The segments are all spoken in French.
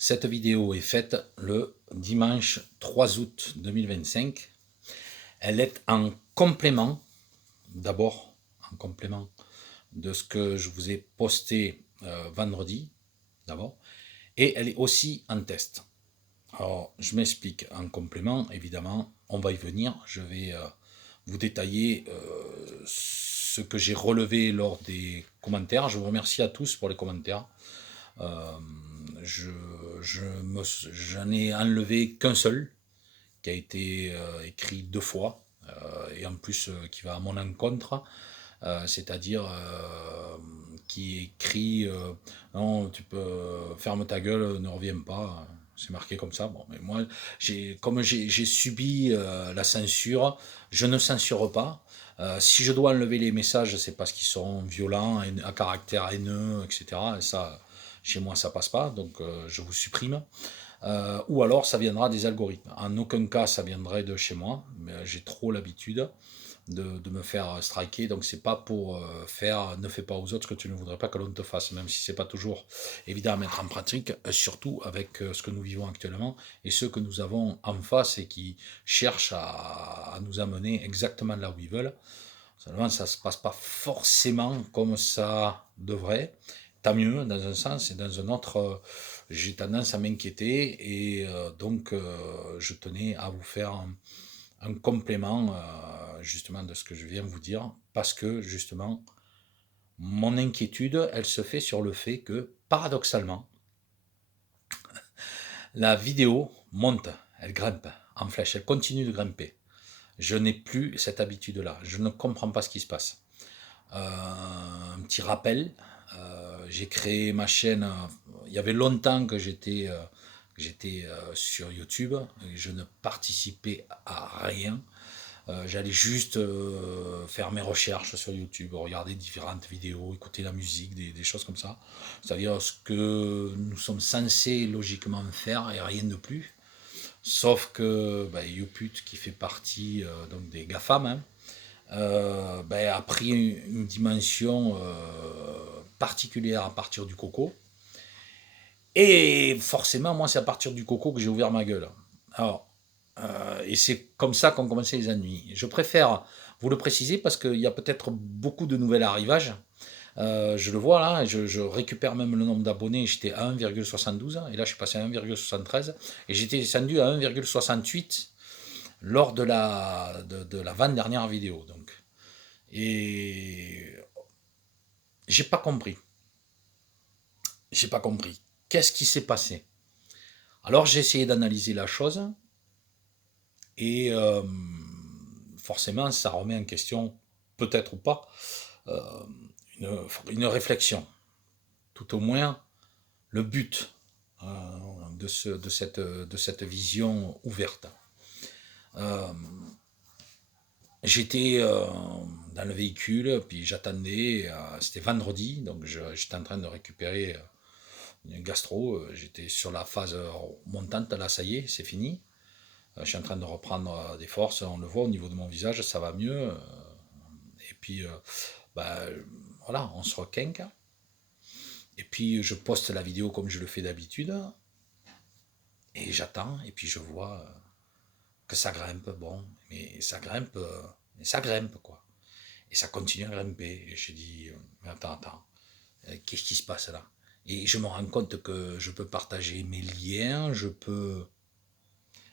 Cette vidéo est faite le dimanche 3 août 2025. Elle est en complément, d'abord en complément de ce que je vous ai posté vendredi, d'abord, et elle est aussi en test. Alors, je m'explique. En complément, évidemment, on va y venir. Je vais vous détailler ce que j'ai relevé lors des commentaires. Je vous remercie à tous pour les commentaires. Euh, je, j'en ai enlevé qu'un seul, qui a été écrit 2 fois, et en plus qui va à mon encontre, c'est-à-dire qui écrit non, tu peux ferme ta gueule, ne reviens pas. C'est marqué comme ça. Bon, mais moi, comme j'ai subi la censure, je ne censure pas. Si je dois enlever les messages, c'est parce qu'ils sont violents, à caractère haineux, etc. Et ça, chez moi, ça passe pas, donc je vous supprime. Ou alors, ça viendra des algorithmes. En aucun cas, ça viendrait de chez moi, mais j'ai trop l'habitude de me faire striker. Donc c'est pas pour faire ne fais pas aux autres ce que tu ne voudrais pas que l'on te fasse, même si c'est pas toujours évident à mettre en pratique, surtout avec ce que nous vivons actuellement et ceux que nous avons en face et qui cherchent à nous amener exactement là où ils veulent. Seulement ça se passe pas forcément comme ça devrait. Tant mieux dans un sens et dans un autre, j'ai tendance à m'inquiéter et donc je tenais à vous faire un complément justement de ce que je viens de vous dire, parce que justement, mon inquiétude, elle se fait sur le fait que, paradoxalement, la vidéo monte, elle grimpe en flèche, elle continue de grimper. Je n'ai plus cette habitude-là, je ne comprends pas ce qui se passe. Un petit rappel, j'ai créé ma chaîne, il y avait longtemps que j'étais sur YouTube, et je ne participais à rien. J'allais juste faire mes recherches sur YouTube, regarder différentes vidéos, écouter la musique, des choses comme ça. C'est-à-dire ce que nous sommes censés logiquement faire et rien de plus. Sauf que YouPut, qui fait partie donc des GAFAM, hein, a pris une dimension particulière à partir du coco. Et forcément, moi, c'est à partir du coco que j'ai ouvert ma gueule. Alors, et c'est comme ça qu'ont commencé les ennuis. Je préfère vous le préciser parce qu'il y a peut-être beaucoup de nouvel arrivage. Je le vois là, je récupère même le nombre d'abonnés. J'étais à 1,72 et là je suis passé à 1,73 et j'étais descendu à 1,68 lors de la 20 dernière vidéo. Donc. Et j'ai pas compris. J'ai pas compris. Qu'est-ce qui s'est passé? Alors j'ai essayé d'analyser la chose et forcément ça remet en question, peut-être ou pas, euh, une réflexion. Tout au moins le but de cette vision ouverte. Euh, J'étais dans le véhicule, puis j'attendais, c'était vendredi, donc j'étais en train de récupérer une gastro, j'étais sur la phase montante, là ça y est, c'est fini. Je suis en train de reprendre des forces, on le voit au niveau de mon visage, ça va mieux. Et puis, bah, voilà, on se requinque. Et puis, je poste la vidéo comme je le fais d'habitude. Et j'attends, et puis je vois que ça grimpe. Bon, mais ça grimpe, quoi. Et ça continue à grimper. Et je dis, mais attends, qu'est-ce qui se passe là? Et je me rends compte que je peux partager mes liens, je peux.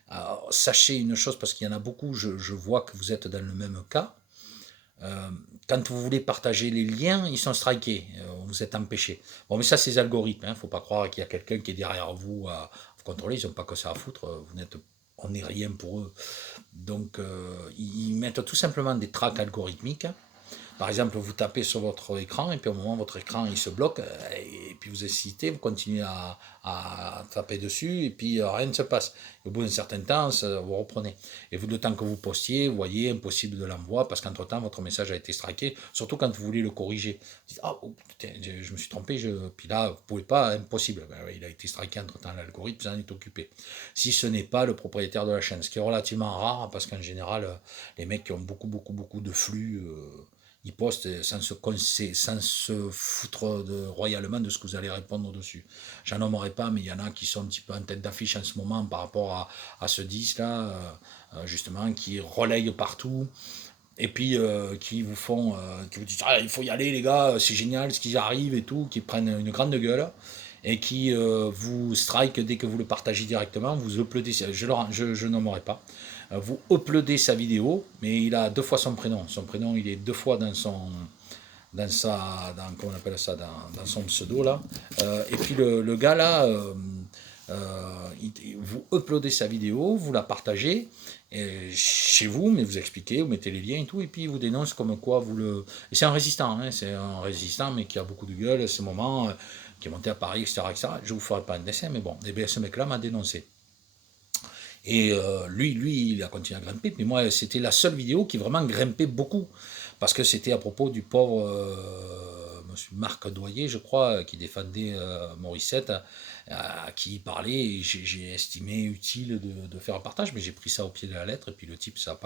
Alors, sachez une chose, parce qu'il y en a beaucoup, je vois que vous êtes dans le même cas. Euh, Quand vous voulez partager les liens, ils sont strikés, vous êtes empêché. Bon, mais ça, c'est les algorithmes, hein, faut pas croire qu'il y a quelqu'un qui est derrière vous à vous contrôler, ils n'ont pas que ça à foutre, on n'est rien pour eux. Donc, ils mettent tout simplement des tracks algorithmiques. Par exemple, vous tapez sur votre écran et puis au moment où votre écran il se bloque et puis vous hésitez, vous continuez à taper dessus et puis rien ne se passe. Et au bout d'un certain temps, vous reprenez. Et vous, le temps que vous postiez, vous voyez, impossible de l'envoi parce qu'entre-temps, votre message a été straqué, surtout quand vous voulez le corriger. Vous dites, ah, oh, putain, je me suis trompé, puis là, vous ne pouvez pas, impossible. Ben, oui, il a été straqué entre-temps, l'algorithme s'en est occupé. Si ce n'est pas le propriétaire de la chaîne, ce qui est relativement rare parce qu'en général, les mecs qui ont beaucoup de flux, il poste sans se foutre royalement de ce que vous allez répondre dessus. J'en nommerai pas, mais il y en a qui sont un petit peu en tête d'affiche en ce moment par rapport à ce 10 là, justement, qui relayent partout et puis qui vous font, qui vous disent ah, il faut y aller les gars, c'est génial ce qui arrive et tout, qui prennent une grande gueule et qui vous strike dès que vous le partagez directement, vous uploadez, je nommerai pas, vous uploadez sa vidéo, mais il a deux fois son prénom il est deux fois comment on appelle ça, dans son pseudo là, et puis le gars là, vous uploadez sa vidéo, vous la partagez chez vous, mais vous expliquez, vous mettez les liens et tout, et puis il vous dénonce comme quoi vous le... Et c'est un résistant, hein, c'est un résistant, mais qui a beaucoup de gueule à ce moment, qui est monté à Paris, etc., etc. Je ne vous ferai pas un dessin, mais bon, ce mec-là m'a dénoncé. Et lui, il a continué à grimper, mais moi, c'était la seule vidéo qui vraiment grimpait beaucoup, parce que c'était à propos du pauvre monsieur Marc Doyer, je crois, qui défendait Morissette, à qui il parlait, et j'ai estimé utile de faire un partage, mais j'ai pris ça au pied de la lettre, et puis le type, ça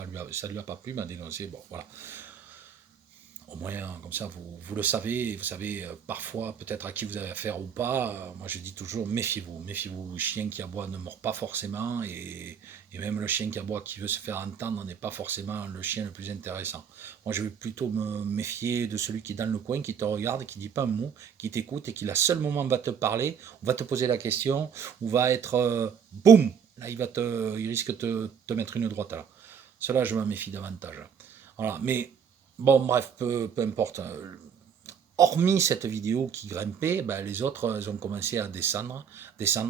lui a pas plu, m'a dénoncé, bon, voilà. Au moins, comme ça, vous le savez, vous savez parfois peut-être à qui vous avez affaire ou pas. Moi, je dis toujours, méfiez-vous. Méfiez-vous, le chien qui aboie ne mord pas forcément, et même le chien qui aboie qui veut se faire entendre n'est pas forcément le chien le plus intéressant. Moi, je vais plutôt me méfier de celui qui est dans le coin, qui te regarde, qui dit pas un mot, qui t'écoute, et qui, à seul moment, va te parler, ou va te poser la question, ou va être, boum, là, il risque de te mettre une droite, là. Cela, je m'en méfie davantage. Voilà, mais bon, bref, peu importe. Hormis cette vidéo qui grimpait, ben, les autres, elles ont commencé à descendre,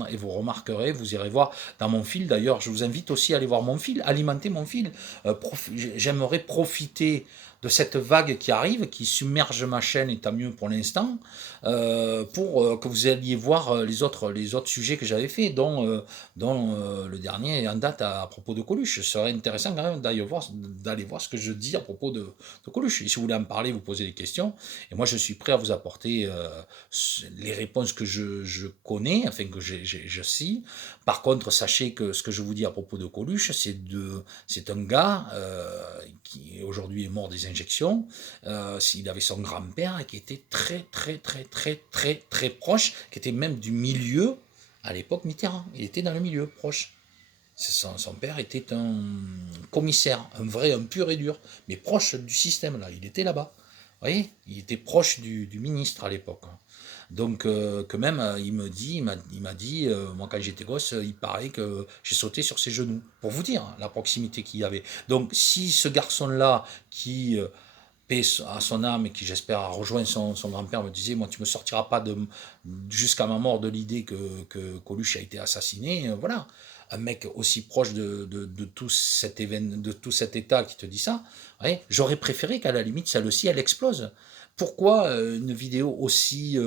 et vous remarquerez, vous irez voir dans mon fil. D'ailleurs, je vous invite aussi à aller voir mon fil, alimenter mon fil. J'aimerais profiter de cette vague qui arrive, qui submerge ma chaîne, et tant mieux pour l'instant, pour que vous alliez voir les autres sujets que j'avais fait, dont le dernier en date à propos de Coluche. Ce serait intéressant quand même d'aller voir ce que je dis à propos de Coluche. Et si vous voulez en parler, vous posez des questions. Et moi, je suis prêt à vous apporter les réponses que je connais, enfin que je sais. Par contre, sachez que ce que je vous dis à propos de Coluche, c'est un gars qui aujourd'hui est mort des injections. Il avait son grand-père qui était très, très, très, très, très, très proche, qui était même du milieu, à l'époque Mitterrand. Il était dans le milieu, proche. Son père était un commissaire, un pur et dur, mais proche du système, là. Il était là-bas. Vous voyez, il était proche du ministre à l'époque. Donc, que même, il m'a dit, moi quand j'étais gosse, il paraît que j'ai sauté sur ses genoux. Pour vous dire la proximité qu'il y avait. Donc, si ce garçon-là, qui paix à son âme et qui j'espère a rejoint son grand-père, me disait, moi tu me sortiras pas jusqu'à ma mort de l'idée que Coluche a été assassiné, voilà. Un mec aussi proche de tout cet de tout cet état qui te dit ça, ouais, j'aurais préféré qu'à la limite celle-ci elle explose. Pourquoi une vidéo aussi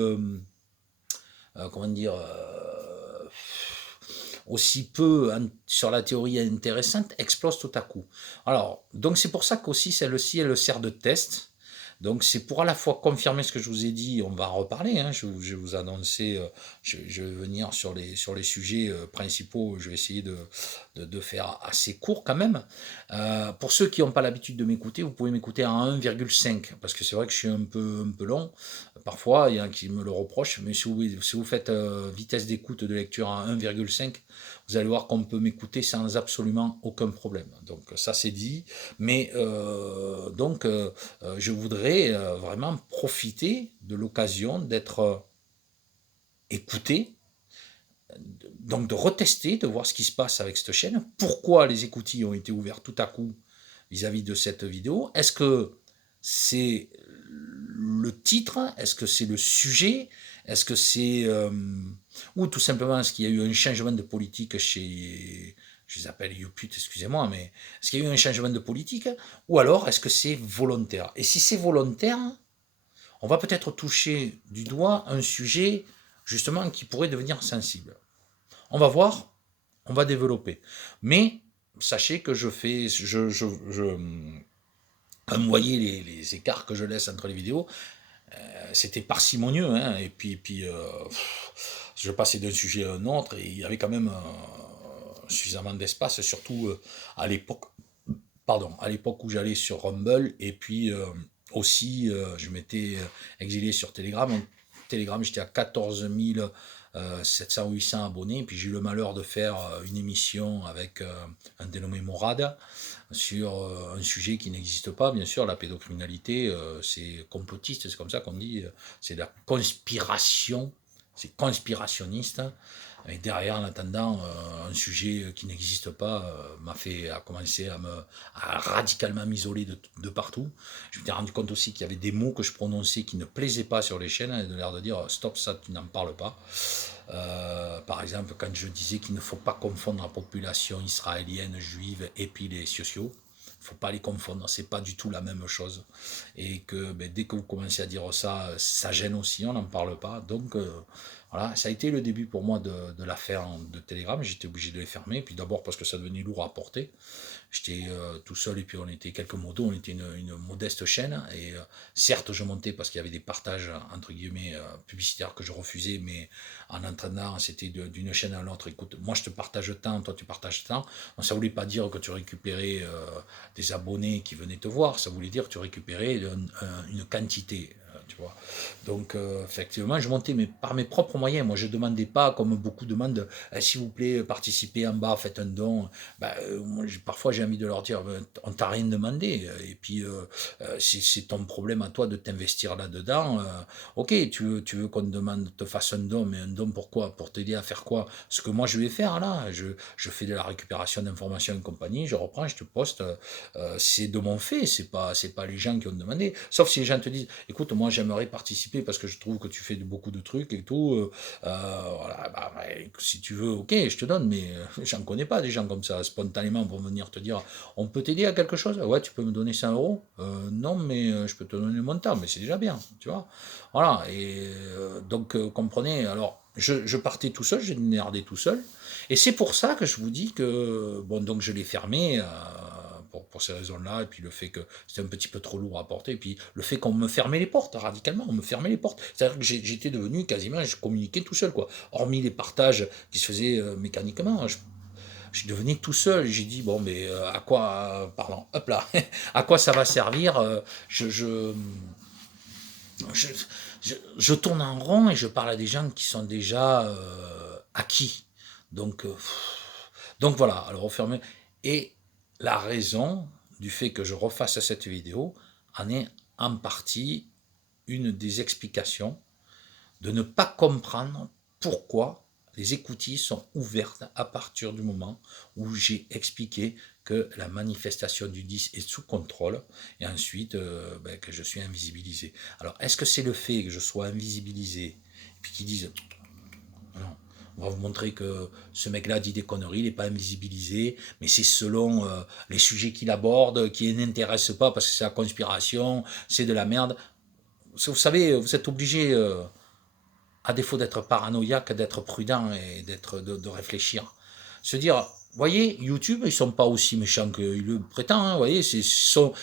comment dire aussi peu sur la théorie intéressante explose tout à coup. Alors, donc c'est pour ça qu'aussi celle-ci, elle sert de test. Donc c'est pour à la fois confirmer ce que je vous ai dit, on va en reparler, hein, je vais vous annoncer, je vais venir sur les sujets principaux, je vais essayer de faire assez court quand même. Pour ceux qui n'ont pas l'habitude de m'écouter, vous pouvez m'écouter à 1,5, parce que c'est vrai que je suis un peu long, parfois il y en a qui me le reprochent, mais si vous faites vitesse d'écoute de lecture à 1,5, vous allez voir qu'on peut m'écouter sans absolument aucun problème. Donc ça c'est dit, mais je voudrais vraiment profiter de l'occasion d'être écouté, donc de retester, de voir ce qui se passe avec cette chaîne, pourquoi les écoutilles ont été ouverts tout à coup vis-à-vis de cette vidéo. Est-ce que c'est le titre? Est-ce que c'est le sujet? Est-ce que c'est... ou tout simplement, est-ce qu'il y a eu un changement de politique chez... Je les appelle YouPut, excusez-moi, mais est-ce qu'il y a eu un changement de politique? Ou alors, est-ce que c'est volontaire? Et si c'est volontaire, on va peut-être toucher du doigt un sujet, justement, qui pourrait devenir sensible. On va voir, on va développer. Mais sachez que comme vous voyez les écarts que je laisse entre les vidéos, c'était parcimonieux, hein, et puis je passais d'un sujet à un autre, et il y avait quand même suffisamment d'espace, surtout à l'époque où j'allais sur Rumble, et puis aussi, je m'étais exilé sur Telegram. Telegram, j'étais à 14 700 ou 800 abonnés. Puis j'ai eu le malheur de faire une émission avec un dénommé Morad sur un sujet qui n'existe pas, bien sûr. La pédocriminalité, c'est complotiste, c'est comme ça qu'on dit. C'est de la conspiration, c'est conspirationniste. Et derrière, en attendant, un sujet qui n'existe pas a commencé à radicalement m'isoler de partout. Je m'étais rendu compte aussi qu'il y avait des mots que je prononçais qui ne plaisaient pas sur les chaînes, et de l'air de dire stop, ça, tu n'en parles pas. Par exemple, quand je disais qu'il ne faut pas confondre la population israélienne, juive et puis les sociaux, il ne faut pas les confondre, c'est pas du tout la même chose. Et que dès que vous commencez à dire ça, ça gêne aussi, on n'en parle pas. Donc voilà, ça a été le début pour moi de l'affaire de Telegram. J'étais obligé de les fermer, puis d'abord parce que ça devenait lourd à porter. J'étais tout seul et puis on était quelques motos, on était une modeste chaîne. Et certes, je montais parce qu'il y avait des partages, entre guillemets, publicitaires que je refusais, mais en entraînant, c'était d'une chaîne à l'autre. Écoute, moi je te partage tant, toi tu partages tant. Donc, ça ne voulait pas dire que tu récupérais des abonnés qui venaient te voir, ça voulait dire que tu récupérais une quantité. Tu vois. Donc, effectivement, je montais par mes propres moyens. Moi, je ne demandais pas, comme beaucoup demandent, s'il vous plaît, participez en bas, faites un don. Moi, parfois, j'ai envie de leur dire, on t'a rien demandé. Et puis, c'est ton problème à toi de t'investir là-dedans. Ok, tu veux qu'on te fasse un don, mais un don pourquoi? Pour t'aider à faire quoi? Ce que moi, je vais faire là. Je fais de la récupération d'informations et compagnie, je reprends, je te poste. C'est de mon fait, c'est pas les gens qui ont demandé. Sauf si les gens te disent, écoute, moi, j'aimerais participer parce que je trouve que tu fais beaucoup de trucs et tout. Voilà, si tu veux, ok, je te donne, mais j'en connais pas des gens comme ça, spontanément, pour venir te dire, on peut t'aider à quelque chose? Ouais, tu peux me donner 100 euros? Non, mais je peux te donner le montant, mais c'est déjà bien, tu vois. Voilà, et donc, comprenez, alors, je partais tout seul, j'ai nerdé tout seul, et c'est pour ça que je vous dis que, bon, donc je l'ai fermé, pour ces raisons-là, et puis le fait que c'était un petit peu trop lourd à porter, et puis le fait qu'on me fermait les portes, radicalement, on me fermait les portes. C'est-à-dire que j'étais devenu quasiment, je communiquais tout seul, quoi. Hormis les partages qui se faisaient mécaniquement, je devenais tout seul. J'ai dit, bon, mais à quoi, pardon, hop là, à quoi ça va servir je, je tourne en rond et je parle à des gens qui sont déjà acquis. Donc, donc voilà, alors refermer. Et la raison du fait que je refasse cette vidéo en est en partie une des explications de ne pas comprendre pourquoi les écoutilles sont ouvertes à partir du moment où j'ai expliqué que la manifestation du 10 est sous contrôle et ensuite que je suis invisibilisé. Alors, est-ce que c'est le fait que je sois invisibilisé et puis qu'ils disent non, on va vous montrer que ce mec-là dit des conneries, il n'est pas invisibilisé, mais c'est selon les sujets qu'il aborde, qui n'intéressent pas parce que c'est la conspiration, c'est de la merde. Vous savez, vous êtes obligé, à défaut d'être paranoïaque, d'être prudent et de réfléchir. Se dire, voyez, YouTube, ils sont pas aussi méchants qu'il le prétend, hein, voyez, c'est son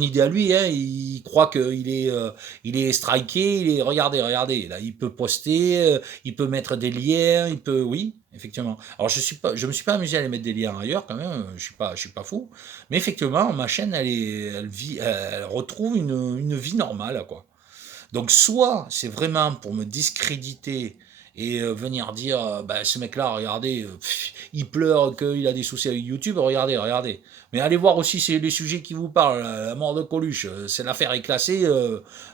idée à lui, hein, il croit il est striké, regardez, là, il peut poster, il peut mettre des liens, oui, effectivement. Alors je me suis pas amusé à aller mettre des liens ailleurs quand même, je suis pas fou, mais effectivement, ma chaîne, elle retrouve une vie normale, quoi. Donc soit c'est vraiment pour me discréditer et venir dire ce mec-là, regardez, il pleure qu'il a des soucis avec YouTube, regardez. Mais allez voir aussi les sujets qui vous parlent, la mort de Coluche, c'est l'affaire est classée,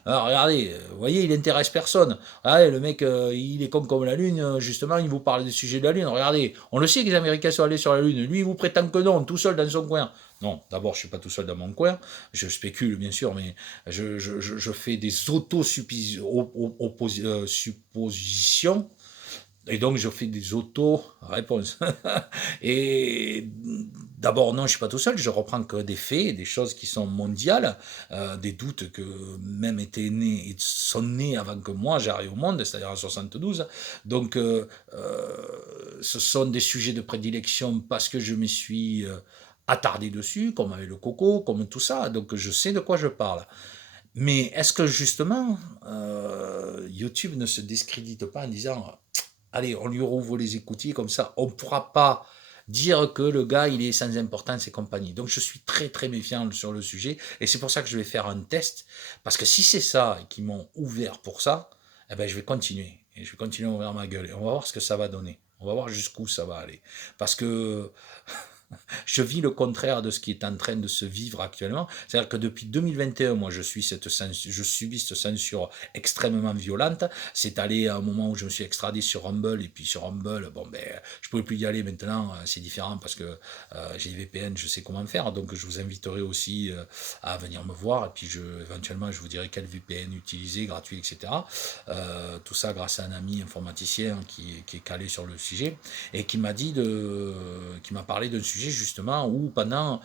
regardez, vous voyez, il intéresse personne. Regardez, le mec, il est comme la Lune, justement, il vous parle des sujets de la Lune, regardez, on le sait que les Américains sont allés sur la Lune, lui il vous prétend que non, tout seul dans son coin. Non, d'abord, je ne suis pas tout seul dans mon coin, je spécule bien sûr, mais je fais des auto-suppositions, et donc je fais des auto-réponses. Et d'abord, non, je ne suis pas tout seul, je reprends que des faits, des choses qui sont mondiales, des doutes que même sont nés avant que moi j'arrive au monde, c'est-à-dire en 72. Donc, ce sont des sujets de prédilection parce que je me suis attardé dessus, comme avec le coco, comme tout ça, donc je sais de quoi je parle. Mais est-ce que justement, YouTube ne se discrédite pas en disant, allez, on lui rouvre les écoutilles, comme ça, on ne pourra pas dire que le gars, il est sans importance et compagnie. Donc, je suis très, très méfiant sur le sujet, et c'est pour ça que je vais faire un test, parce que si c'est ça, et qu'ils m'ont ouvert pour ça, eh ben, je vais continuer, et je vais continuer à ouvrir ma gueule, et on va voir ce que ça va donner. On va voir jusqu'où ça va aller. Parce que je vis le contraire de ce qui est en train de se vivre actuellement. C'est-à-dire que depuis 2021, moi, je subis cette censure extrêmement violente. C'est allé à un moment où je me suis extradé sur Rumble, et puis sur Rumble, bon, ben, je pouvais plus y aller maintenant. C'est différent parce que j'ai des VPN, je sais comment faire. Donc, je vous inviterai aussi à venir me voir. Et puis, éventuellement, je vous dirai quel VPN utiliser, gratuit, etc. Tout ça grâce à un ami informaticien qui est calé sur le sujet et qui m'a parlé d'un sujet justement où pendant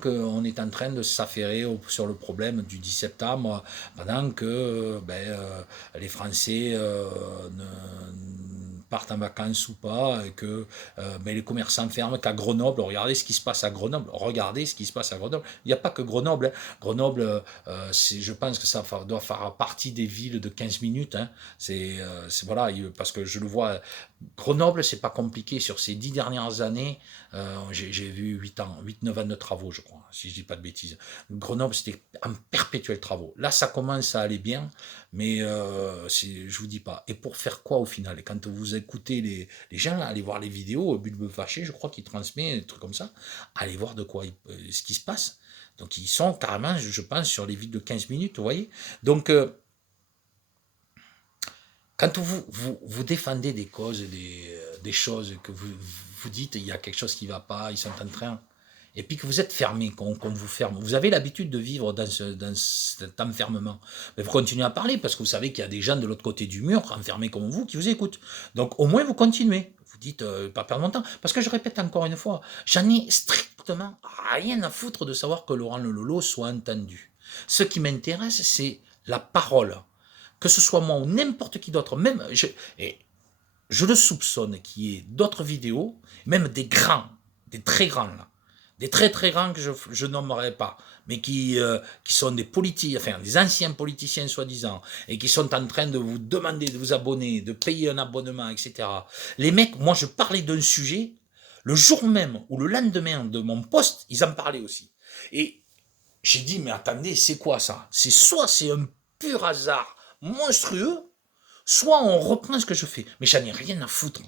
qu'on est en train de s'affairer sur le problème du 10 septembre, pendant que les Français partent en vacances ou pas, et que les commerçants ferment, qu'à Grenoble, regardez ce qui se passe à Grenoble, regardez ce qui se passe à Grenoble. Il n'y a pas que Grenoble, hein. Grenoble, je pense que ça doit faire partie des villes de 15 minutes, hein. Voilà, parce que je le vois, Grenoble, c'est pas compliqué. Sur ces 10 dernières années, j'ai vu 9 ans de travaux, je crois, si je dis pas de bêtises. Grenoble, c'était en perpétuel travaux. Là, ça commence à aller bien, mais je vous dis pas. Et pour faire quoi au final? Et quand vous écoutez les gens, allez voir les vidéos, Bulbe Fâché, je crois qu'il transmet des trucs comme ça, allez voir de quoi ce qui se passe. Donc ils sont carrément, je pense, sur les villes de 15 minutes, vous voyez. Donc quand vous défendez des causes, des choses que vous dites, il y a quelque chose qui ne va pas, ils sont en train, et puis que vous êtes fermé, qu'on vous ferme, vous avez l'habitude de vivre dans cet enfermement, mais vous continuez à parler parce que vous savez qu'il y a des gens de l'autre côté du mur, enfermés comme vous, qui vous écoutent. Donc au moins vous continuez. Vous dites, pas perdre mon temps. Parce que je répète encore une fois, j'en ai strictement rien à foutre de savoir que Laurent Le Lolo soit entendu. Ce qui m'intéresse, c'est la parole, que ce soit moi ou n'importe qui d'autre, même et je le soupçonne qu'il y ait d'autres vidéos, même des grands, des très grands là, des très très grands que je nommerai pas, mais qui sont des politiques, enfin des anciens politiciens soi-disant, et qui sont en train de vous demander de vous abonner, de payer un abonnement, etc. Les mecs, moi je parlais d'un sujet, le jour même ou le lendemain de mon post, ils en parlaient aussi. Et j'ai dit, mais attendez, c'est quoi ça? Soit c'est un pur hasard monstrueux, soit on reprend ce que je fais. Mais j'en ai rien à foutre.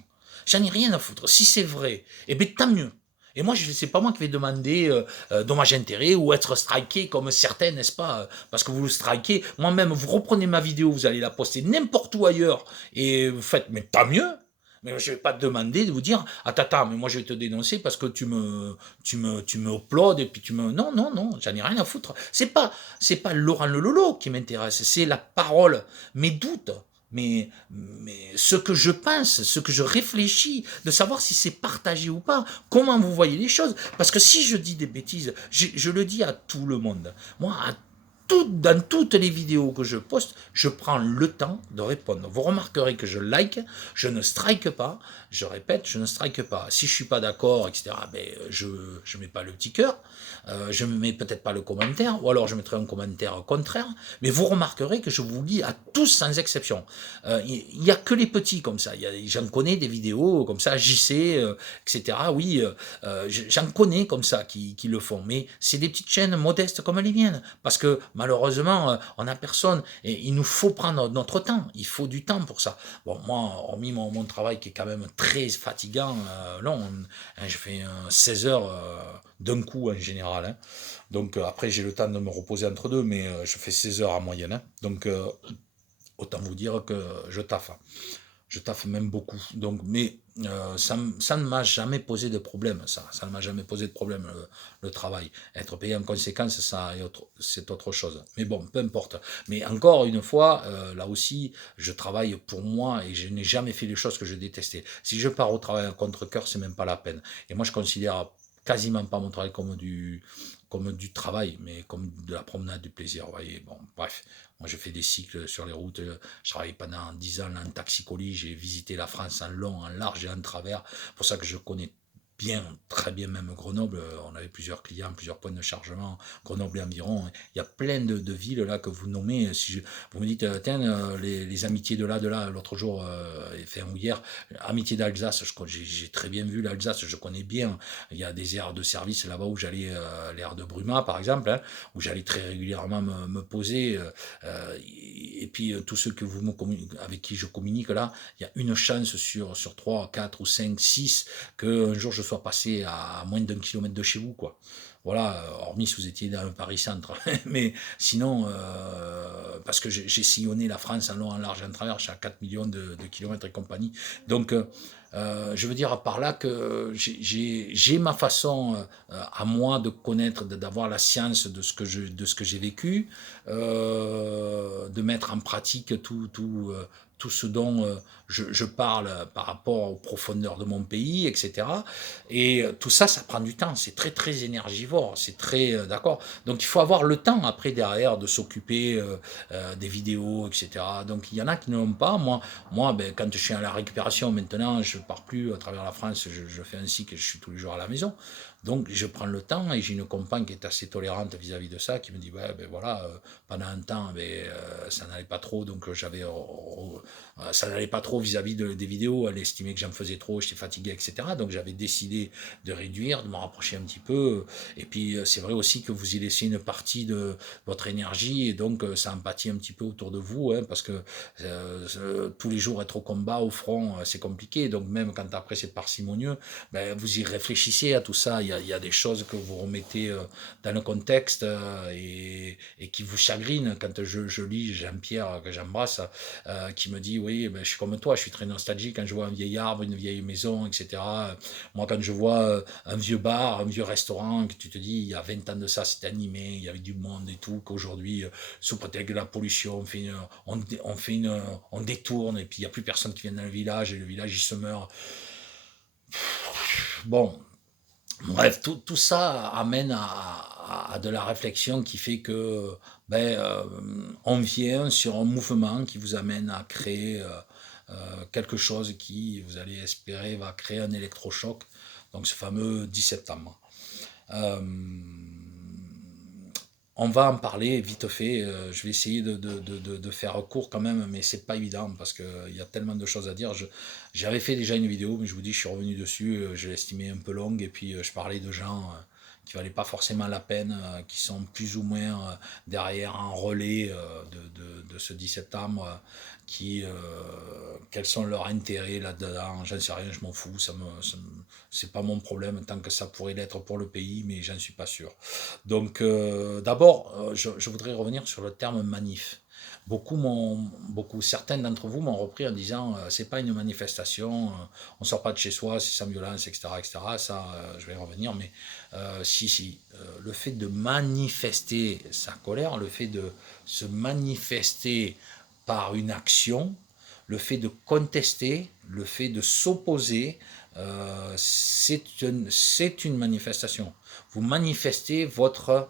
J'en ai rien à foutre. Si c'est vrai, eh bien tant mieux. Et moi, c'est pas moi qui vais demander dommage d'intérêt ou être striké comme certains, n'est-ce pas? Parce que vous le strikez. Moi-même, vous reprenez ma vidéo, vous allez la poster n'importe où ailleurs et vous faites, mais tant mieux. Mais je vais pas te demander de vous dire, ah tata, mais moi je vais te dénoncer parce que tu me uploads et puis non, non, non, j'en ai rien à foutre. C'est pas Laurent Le Lolo qui m'intéresse, c'est la parole, mes doutes, mais ce que je pense, ce que je réfléchis, de savoir si c'est partagé ou pas, comment vous voyez les choses. Parce que si je dis des bêtises, je le dis à tout le monde. Moi, dans toutes les vidéos que je poste, je prends le temps de répondre. Vous remarquerez que je like, je ne strike pas, je répète, je ne strike pas. Si je suis pas d'accord, etc., je mets pas le petit cœur, je ne mets peut-être pas le commentaire, ou alors je mettrai un commentaire contraire, mais vous remarquerez que je vous lis à tous sans exception. Il y a que les petits comme ça, j'en connais des vidéos comme ça, JC, etc., oui, j'en connais comme ça qui le font, mais c'est des petites chaînes modestes comme les miennes, parce que malheureusement, on n'a personne, et il nous faut prendre notre temps, il faut du temps pour ça. Bon, moi, hormis mon travail qui est quand même très fatigant, long, hein, je fais 16 heures d'un coup en général, hein. Donc après j'ai le temps de me reposer entre deux, mais je fais 16 heures en moyenne, hein. Donc autant vous dire que je taffe même beaucoup. Donc, mais ça ne m'a jamais posé de problème, ça ne m'a jamais posé de problème, le travail. Être payé en conséquence, c'est autre chose. Mais bon, peu importe. Mais encore une fois, là aussi, je travaille pour moi et je n'ai jamais fait les choses que je détestais. Si je pars au travail à contre-cœur, c'est même pas la peine. Et moi, je considère quasiment pas mon travail comme du travail, mais comme de la promenade, du plaisir. Vous voyez, bon, bref. Moi, je fais des cycles sur les routes. Je travaille pendant 10 ans en taxicolis. J'ai visité la France en long, en large et en travers. C'est pour ça que je connais bien, très bien même Grenoble, on avait plusieurs clients, plusieurs points de chargement, Grenoble et environ, il y a plein de villes là que vous nommez, si vous me dites, tiens, les amitiés de là, l'autre jour, enfin, ou hier, amitié d'Alsace, j'ai très bien vu l'Alsace, je connais bien, il y a des aires de service là-bas où j'allais, l'aire de Bruma par exemple, hein, où j'allais très régulièrement me poser, et puis tous ceux que avec qui je communique là, il y a une chance sur 3, 4 ou 5, 6 qu'un jour je sois passé à moins d'1 kilomètre de chez vous, quoi. Voilà, hormis si vous étiez dans le Paris-Centre. Mais sinon, parce que j'ai sillonné la France en long, en large, en travers, je suis à 4 millions de kilomètres et compagnie. Donc, je veux dire par là que j'ai ma façon à moi de connaître, d'avoir la science de ce que j'ai vécu, de mettre en pratique tout ce dont je parle par rapport aux profondeurs de mon pays, etc. Et tout ça, ça prend du temps. C'est très, très énergivore. C'est très... d'accord. Donc, il faut avoir le temps, après, derrière, de s'occuper des vidéos, etc. Donc, il y en a qui ne l'ont pas. Moi ben, quand je suis à la récupération, maintenant, je ne pars plus à travers la France. Je fais ainsi que je suis tous les jours à la maison. Donc, je prends le temps et j'ai une compagne qui est assez tolérante vis-à-vis de ça, qui me dit, ouais, ben voilà, pendant un temps, ben, ça n'allait pas trop, donc ça n'allait pas trop vis-à-vis des vidéos, elle estimait que j'en faisais trop, j'étais fatigué, etc. Donc, j'avais décidé de réduire, de me rapprocher un petit peu, et puis c'est vrai aussi que vous y laissez une partie de votre énergie, et donc ça empathie un petit peu autour de vous, hein, parce que tous les jours être au combat, au front, c'est compliqué, donc même quand après c'est parcimonieux, ben, vous y réfléchissez à tout ça, il y a des choses que vous remettez dans le contexte et qui vous chagrinent. Quand je lis Jean-Pierre, que j'embrasse, qui me dit, oui, ben, je suis comme toi, je suis très nostalgique quand je vois un vieil arbre, une vieille maison, etc. Moi, quand je vois un vieux bar, un vieux restaurant, que tu te dis, il y a 20 ans de ça, c'était animé, il y avait du monde et tout, qu'aujourd'hui, sous prétexte de la pollution, on détourne, et puis il n'y a plus personne qui vient dans le village, et le village, il se meurt. Bon, bref, tout ça amène à de la réflexion qui fait que ben, on vient sur un mouvement qui vous amène à créer quelque chose qui, vous allez espérer, va créer un électrochoc, donc ce fameux 10 septembre. Euh, on va en parler vite fait. Je vais essayer de faire court quand même, mais c'est pas évident parce qu'il y a tellement de choses à dire. J'avais fait déjà une vidéo, mais je vous dis, je suis revenu dessus. Je l'estimais un peu longue et puis je parlais de gens qui valaient pas forcément la peine, qui sont plus ou moins derrière un relais de ce 10 septembre, quels sont leurs intérêts là-dedans. J'en sais rien, je m'en fous. C'est pas mon problème tant que ça pourrait l'être pour le pays, mais j'en suis pas sûr. Donc, d'abord, je voudrais revenir sur le terme manif. Certains d'entre vous m'ont repris en disant c'est pas une manifestation, on sort pas de chez soi, c'est sans violence, etc., etc. Ça, je vais y revenir, mais si, le fait de manifester sa colère, le fait de se manifester par une action, le fait de contester, le fait de s'opposer, c'est une manifestation. Vous manifestez votre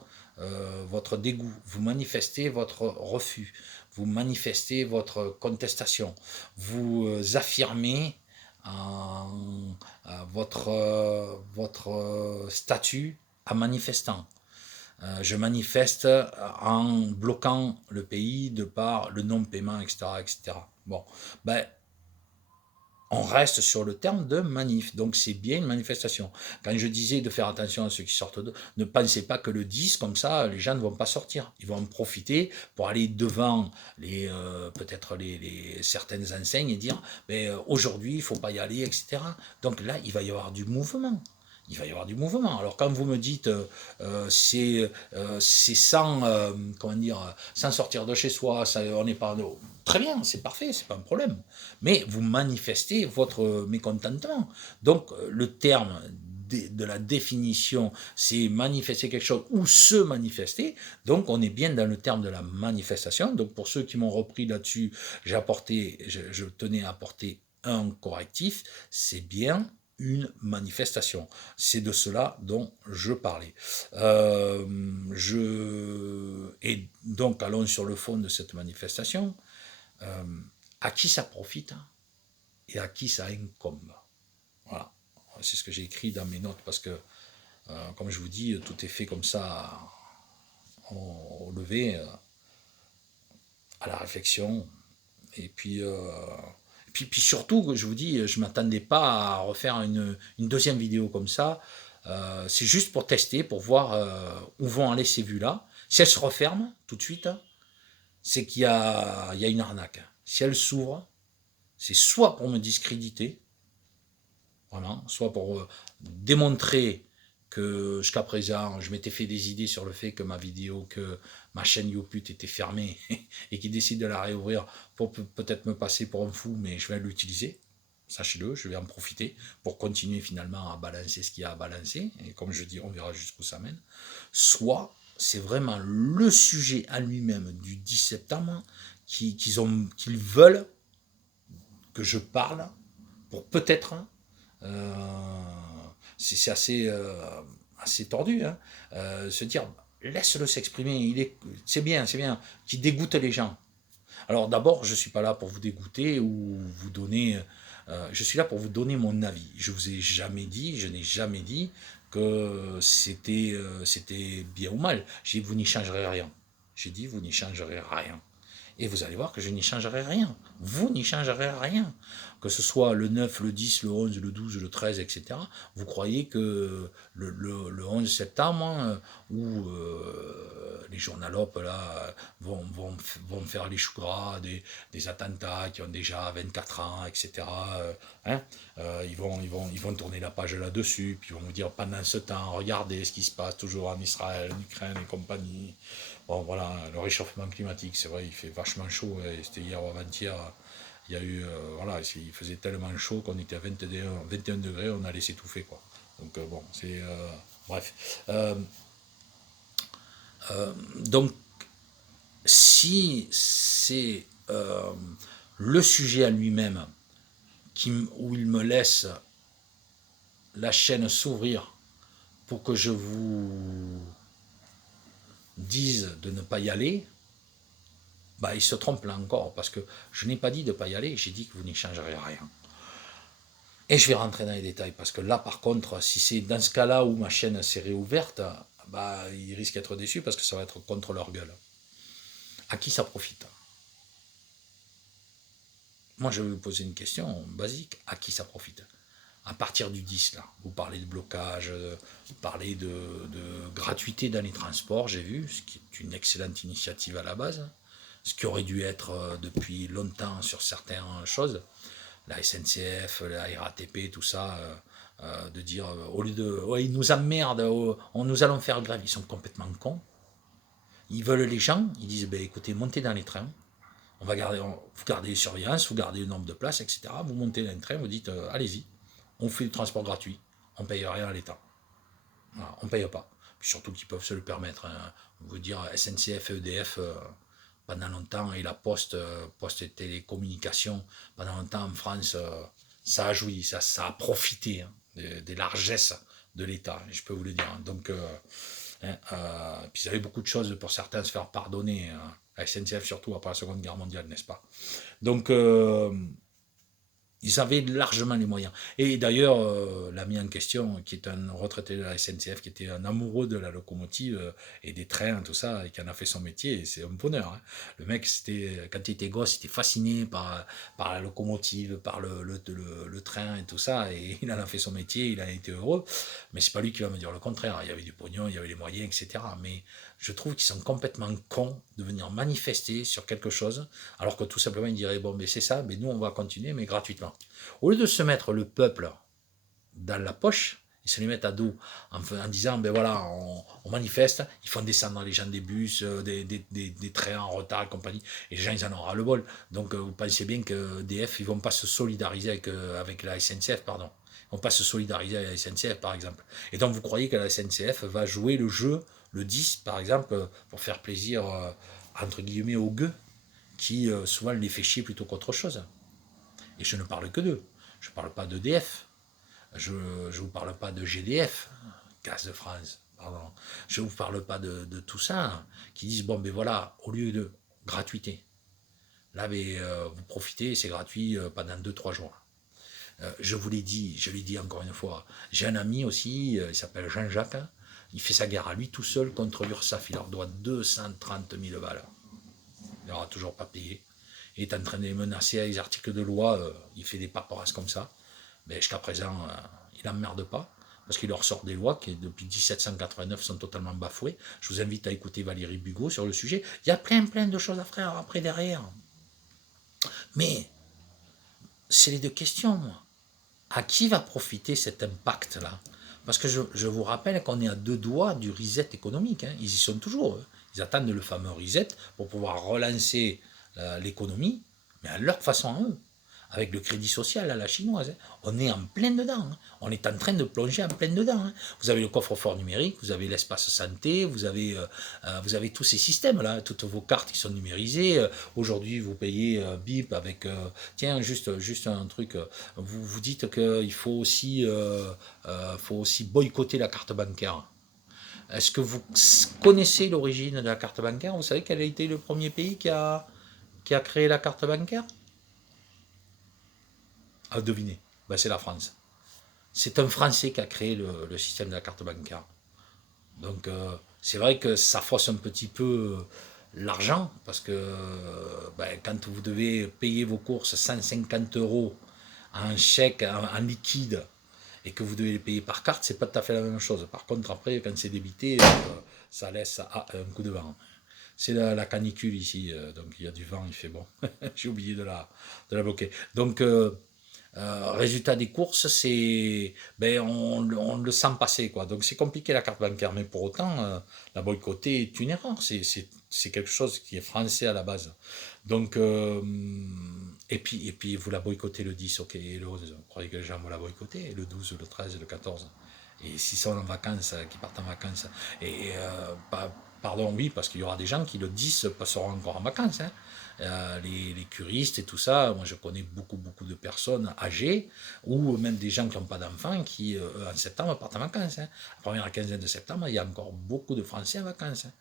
dégoût, vous manifestez votre refus, vous manifestez votre contestation, vous affirmez votre statut à manifestant. Je manifeste en bloquant le pays de par le non-paiement, etc., etc. Bon, ben, on reste sur le terme de manif, donc c'est bien une manifestation. Quand je disais de faire attention à ceux qui sortent, ne pensez pas que le 10, comme ça, les gens ne vont pas sortir. Ils vont en profiter pour aller devant peut-être certaines enseignes et dire, aujourd'hui, il ne faut pas y aller, etc. Donc là, il va y avoir du mouvement. Il va y avoir du mouvement. Alors quand vous me dites c'est comment dire, sans sortir de chez soi, on n'est pas très bien, c'est parfait, c'est pas un problème. Mais vous manifestez votre mécontentement. Donc le terme de la définition, c'est manifester quelque chose ou se manifester. Donc on est bien dans le terme de la manifestation. Donc pour ceux qui m'ont repris là-dessus, je tenais à apporter un correctif, c'est bien une manifestation. C'est de cela dont je parlais. Et donc allons sur le fond de cette manifestation. À qui ça profite et à qui ça incombe. Voilà. c'est ce que j'ai écrit dans mes notes, parce que, comme je vous dis, tout est fait comme ça, au lever, à la réflexion. Et puis surtout, je vous dis, je ne m'attendais pas à refaire une deuxième vidéo comme ça. C'est juste pour tester, pour voir où vont aller ces vues-là. Si elles se referment tout de suite, c'est qu'il y a une arnaque. Si elles s'ouvrent, c'est soit pour me discréditer, voilà, soit pour démontrer que jusqu'à présent, je m'étais fait des idées sur le fait que ma chaîne YouPut était fermée et qu'ils décident de la réouvrir pour peut-être me passer pour un fou, mais je vais l'utiliser. Sachez-le, je vais en profiter pour continuer finalement à balancer ce qu'il y a à balancer. Et comme je dis, on verra jusqu'où ça mène. Soit c'est vraiment le sujet à lui-même du 10 septembre qu'ils veulent que je parle pour peut-être c'est assez tordu, hein, se dire laisse-le s'exprimer, c'est bien, qui dégoûte les gens. Alors d'abord, je ne suis pas là pour vous dégoûter ou vous donner, je suis là pour vous donner mon avis. Je n'ai jamais dit que c'était bien ou mal. J'ai dit vous n'y changerez rien. J'ai dit vous n'y changerez rien. Et vous allez voir que je n'y changerai rien. Vous n'y changerez rien. Que ce soit le 9, le 10, le 11, le 12, le 13, etc. Vous croyez que le 11 septembre, hein, où les journalopes là, vont faire les choux gras des attentats qui ont déjà 24 ans, etc. Hein, ils vont tourner la page là-dessus, puis ils vont vous dire pendant ce temps, regardez ce qui se passe toujours en Israël, en Ukraine et compagnie. Bon, voilà, le réchauffement climatique, c'est vrai, il fait vachement chaud. Et c'était hier ou avant-hier, il y a eu, voilà, il faisait tellement chaud qu'on était à 21 degrés, on allait s'étouffer, quoi. Donc, bon, c'est. Bref. Donc, si c'est le sujet à lui-même où il me laisse la chaîne s'ouvrir pour que je vous dise de ne pas y aller, bah, il se trompe là encore, parce que je n'ai pas dit de ne pas y aller, j'ai dit que vous n'y changerez rien. Et je vais rentrer dans les détails, parce que là, par contre, si c'est dans ce cas-là où ma chaîne s'est réouverte, bah, ils risquent d'être déçus, parce que ça va être contre leur gueule. À qui ça profite? Moi, je vais vous poser une question basique, à qui ça profite? À partir du 10, là, vous parlez de blocage, vous parlez de gratuité dans les transports, j'ai vu, ce qui est une excellente initiative à la base, ce qui aurait dû être depuis longtemps sur certaines choses, la SNCF, la RATP, tout ça, de dire, au lieu de, ouais, ils nous emmerdent, nous allons faire grève, ils sont complètement cons. Ils veulent les gens, ils disent, ben, écoutez, montez dans les trains, vous gardez les surveillances, vous gardez le nombre de places, etc. Vous montez dans les trains, vous dites, allez-y, on fait du transport gratuit, on ne paye rien à l'État. Voilà, on ne paye pas. Puis surtout qu'ils peuvent se le permettre. Hein. Vous dire SNCF, EDF, pendant longtemps, et la Poste, Poste et Télécommunications, pendant longtemps en France, ça a joui, ça a profité hein, des largesses de l'État, je peux vous le dire. Hein. Donc, puis ils avaient beaucoup de choses pour certains à se faire pardonner. Hein. La SNCF surtout après la Seconde Guerre mondiale, n'est-ce pas? Donc, ils avaient largement les moyens. Et d'ailleurs, l'ami en question, qui est un retraité de la SNCF, qui était un amoureux de la locomotive et des trains, tout ça, et qui en a fait son métier, c'est un bonheur. Hein. Le mec, quand il était gosse, il était fasciné par la locomotive, par le train et tout ça, et il en a fait son métier, il en a été heureux. Mais c'est pas lui qui va me dire le contraire. Il y avait du pognon, il y avait les moyens, etc. Mais je trouve qu'ils sont complètement cons de venir manifester sur quelque chose, alors que tout simplement ils diraient, bon, mais c'est ça, mais nous on va continuer, mais gratuitement. Au lieu de se mettre le peuple dans la poche, ils se les mettent à dos en disant, ben voilà, on manifeste, ils font descendre les gens des bus, des trains en retard et compagnie, et les gens ils en ont ras le bol. Donc vous pensez bien que DF, ils vont pas se solidariser avec la SNCF, pardon. Ils vont pas se solidariser avec la SNCF, par exemple. Et donc vous croyez que la SNCF va jouer le jeu, le 10, par exemple, pour faire plaisir, entre guillemets, aux gueux, qui souvent les fait chier plutôt qu'autre chose. Et je ne parle que d'eux. Je ne parle pas d'EDF. Je ne vous parle pas de GDF, Gaz de France, pardon. Je ne vous parle pas de tout ça, qui disent, bon, ben voilà, au lieu de gratuité, là, ben, vous profitez, c'est gratuit pendant 2-3 jours. Je vous l'ai dit, je l'ai dit encore une fois, j'ai un ami aussi, il s'appelle Jean-Jacques, hein, il fait sa guerre à lui tout seul contre l'URSSAF, il leur doit 230 000 balles. Il n'aura toujours pas payé. Il est en train de les menacer avec les articles de loi, il fait des paperasses comme ça. Mais jusqu'à présent, il n'emmerde pas, parce qu'il leur sort des lois qui, depuis 1789, sont totalement bafouées. Je vous invite à écouter Valérie Bugeaud sur le sujet. Il y a plein de choses à faire après, derrière. Mais, c'est les deux questions, moi. À qui va profiter cet impact-là? Parce que je vous rappelle qu'on est à 2 doigts du reset économique. Hein. Ils y sont toujours. Eux. Ils attendent le fameux reset pour pouvoir relancer l'économie, mais à leur façon à eux. Avec le crédit social à la chinoise. Hein. On est en plein dedans. Hein. On est en train de plonger en plein dedans. Hein. Vous avez le coffre-fort numérique, vous avez l'espace santé, vous avez tous ces systèmes-là. Toutes vos cartes qui sont numérisées. Aujourd'hui, vous payez BIP avec... tiens, juste un truc. Vous dites qu'il faut aussi boycotter la carte bancaire. Est-ce que vous connaissez l'origine de la carte bancaire? Vous savez quel a été le premier pays qui a créé la carte bancaire? À deviner, ben, c'est la France. C'est un Français qui a créé le système de la carte bancaire. Donc c'est vrai que ça fausse un petit peu l'argent, parce que ben, quand vous devez payer vos courses 150 euros en chèque, en liquide, et que vous devez les payer par carte, c'est pas tout à fait la même chose. Par contre, après, quand c'est débité, ça laisse un coup de vent. C'est la canicule ici, donc il y a du vent, il fait bon. J'ai oublié de la bloquer. Donc, résultat des courses, c'est, ben, on le sent passer, quoi. Donc c'est compliqué la carte bancaire, mais pour autant, la boycotter est une erreur. C'est quelque chose qui est français à la base. Donc, et puis vous la boycottez le 10, ok, et le 11, vous croyez que les gens vont la boycotter, et le 12, le 13, le 14. Et s'ils sont en vacances, qui partent en vacances, et pardon, oui, parce qu'il y aura des gens qui le 10 passeront encore en vacances, hein. Les curistes et tout ça, moi je connais beaucoup de personnes âgées, ou même des gens qui n'ont pas d'enfants, qui en septembre partent en vacances. Hein. La première quinzaine de septembre, il y a encore beaucoup de Français en vacances. Hein.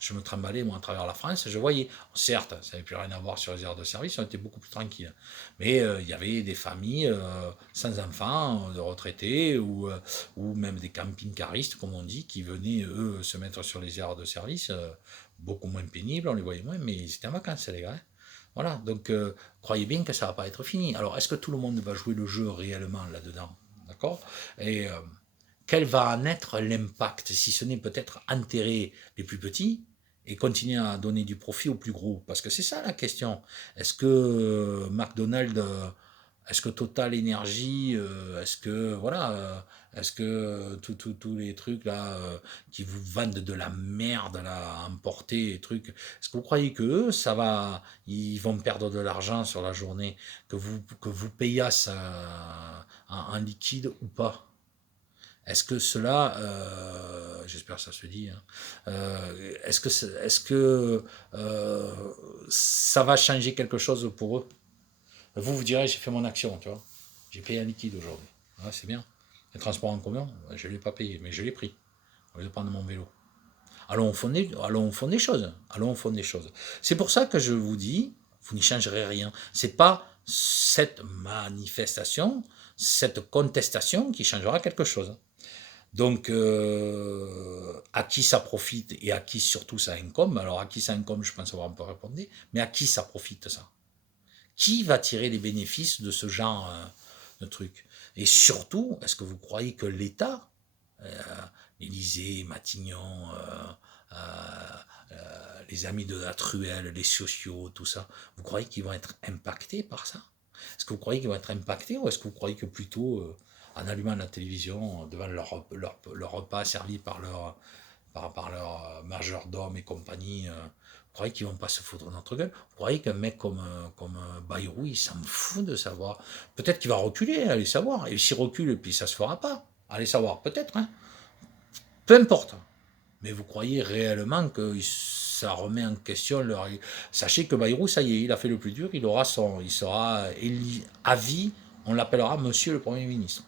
Je me trimballais, moi, à travers la France, je voyais. Certes, ça n'avait plus rien à voir sur les aires de service, on était beaucoup plus tranquilles. Mais il y avait des familles sans enfants, de retraités, ou même des camping-caristes, comme on dit, qui venaient, eux, se mettre sur les aires de service, beaucoup moins pénibles, on les voyait moins, mais ils étaient en vacances, les gars. Hein. Voilà, donc croyez bien que ça ne va pas être fini. Alors, est-ce que tout le monde va jouer le jeu réellement là-dedans? D'accord? Et quel va en être l'impact, si ce n'est peut-être enterrer les plus petits et continuer à donner du profit aux plus gros? Parce que c'est ça la question. Est-ce que McDonald's, est-ce que Total Energy, est-ce que voilà, est-ce que tous les trucs là qui vous vendent de la merde là, emporter et trucs, est-ce que vous croyez que eux, ça va, ils vont perdre de l'argent sur la journée, que vous payassent en liquide ou pas? Est-ce que cela, j'espère que ça se dit, hein, est-ce que ça va changer quelque chose pour eux? Vous direz, j'ai fait mon action, tu vois. J'ai payé un liquide aujourd'hui. Ah, c'est bien. Les transports en commun, je ne l'ai pas payé, mais je l'ai pris. Au lieu de prendre mon vélo. Allons au fond des choses. Allons au fond des choses. C'est pour ça que je vous dis, vous n'y changerez rien. C'est pas cette manifestation, cette contestation qui changera quelque chose. Donc, à qui ça profite et à qui surtout ça incombe? Alors, à qui ça incombe, je pense avoir un peu répondu, mais à qui ça profite, ça? Qui va tirer les bénéfices de ce genre de truc? Et surtout, est-ce que vous croyez que l'État, l'Élysée, Matignon, les amis de la truelle, les sociaux, tout ça, vous croyez qu'ils vont être impactés par ça? Est-ce que vous croyez qu'ils vont être impactés, ou est-ce que vous croyez que plutôt, en allumant la télévision, devant leur repas servi par leur majordome et compagnie, vous croyez qu'ils vont pas se foutre de notre gueule? Vous croyez qu'un mec comme Bayrou, il s'en fout de savoir? Peut-être qu'il va reculer, allez savoir. Et s'il recule, puis ça se fera pas. Allez savoir, peut-être. Hein. Peu importe. Mais vous croyez réellement que ça remet en question leur... Sachez que Bayrou, ça y est, il a fait le plus dur, il sera élu à vie, on l'appellera Monsieur le Premier ministre.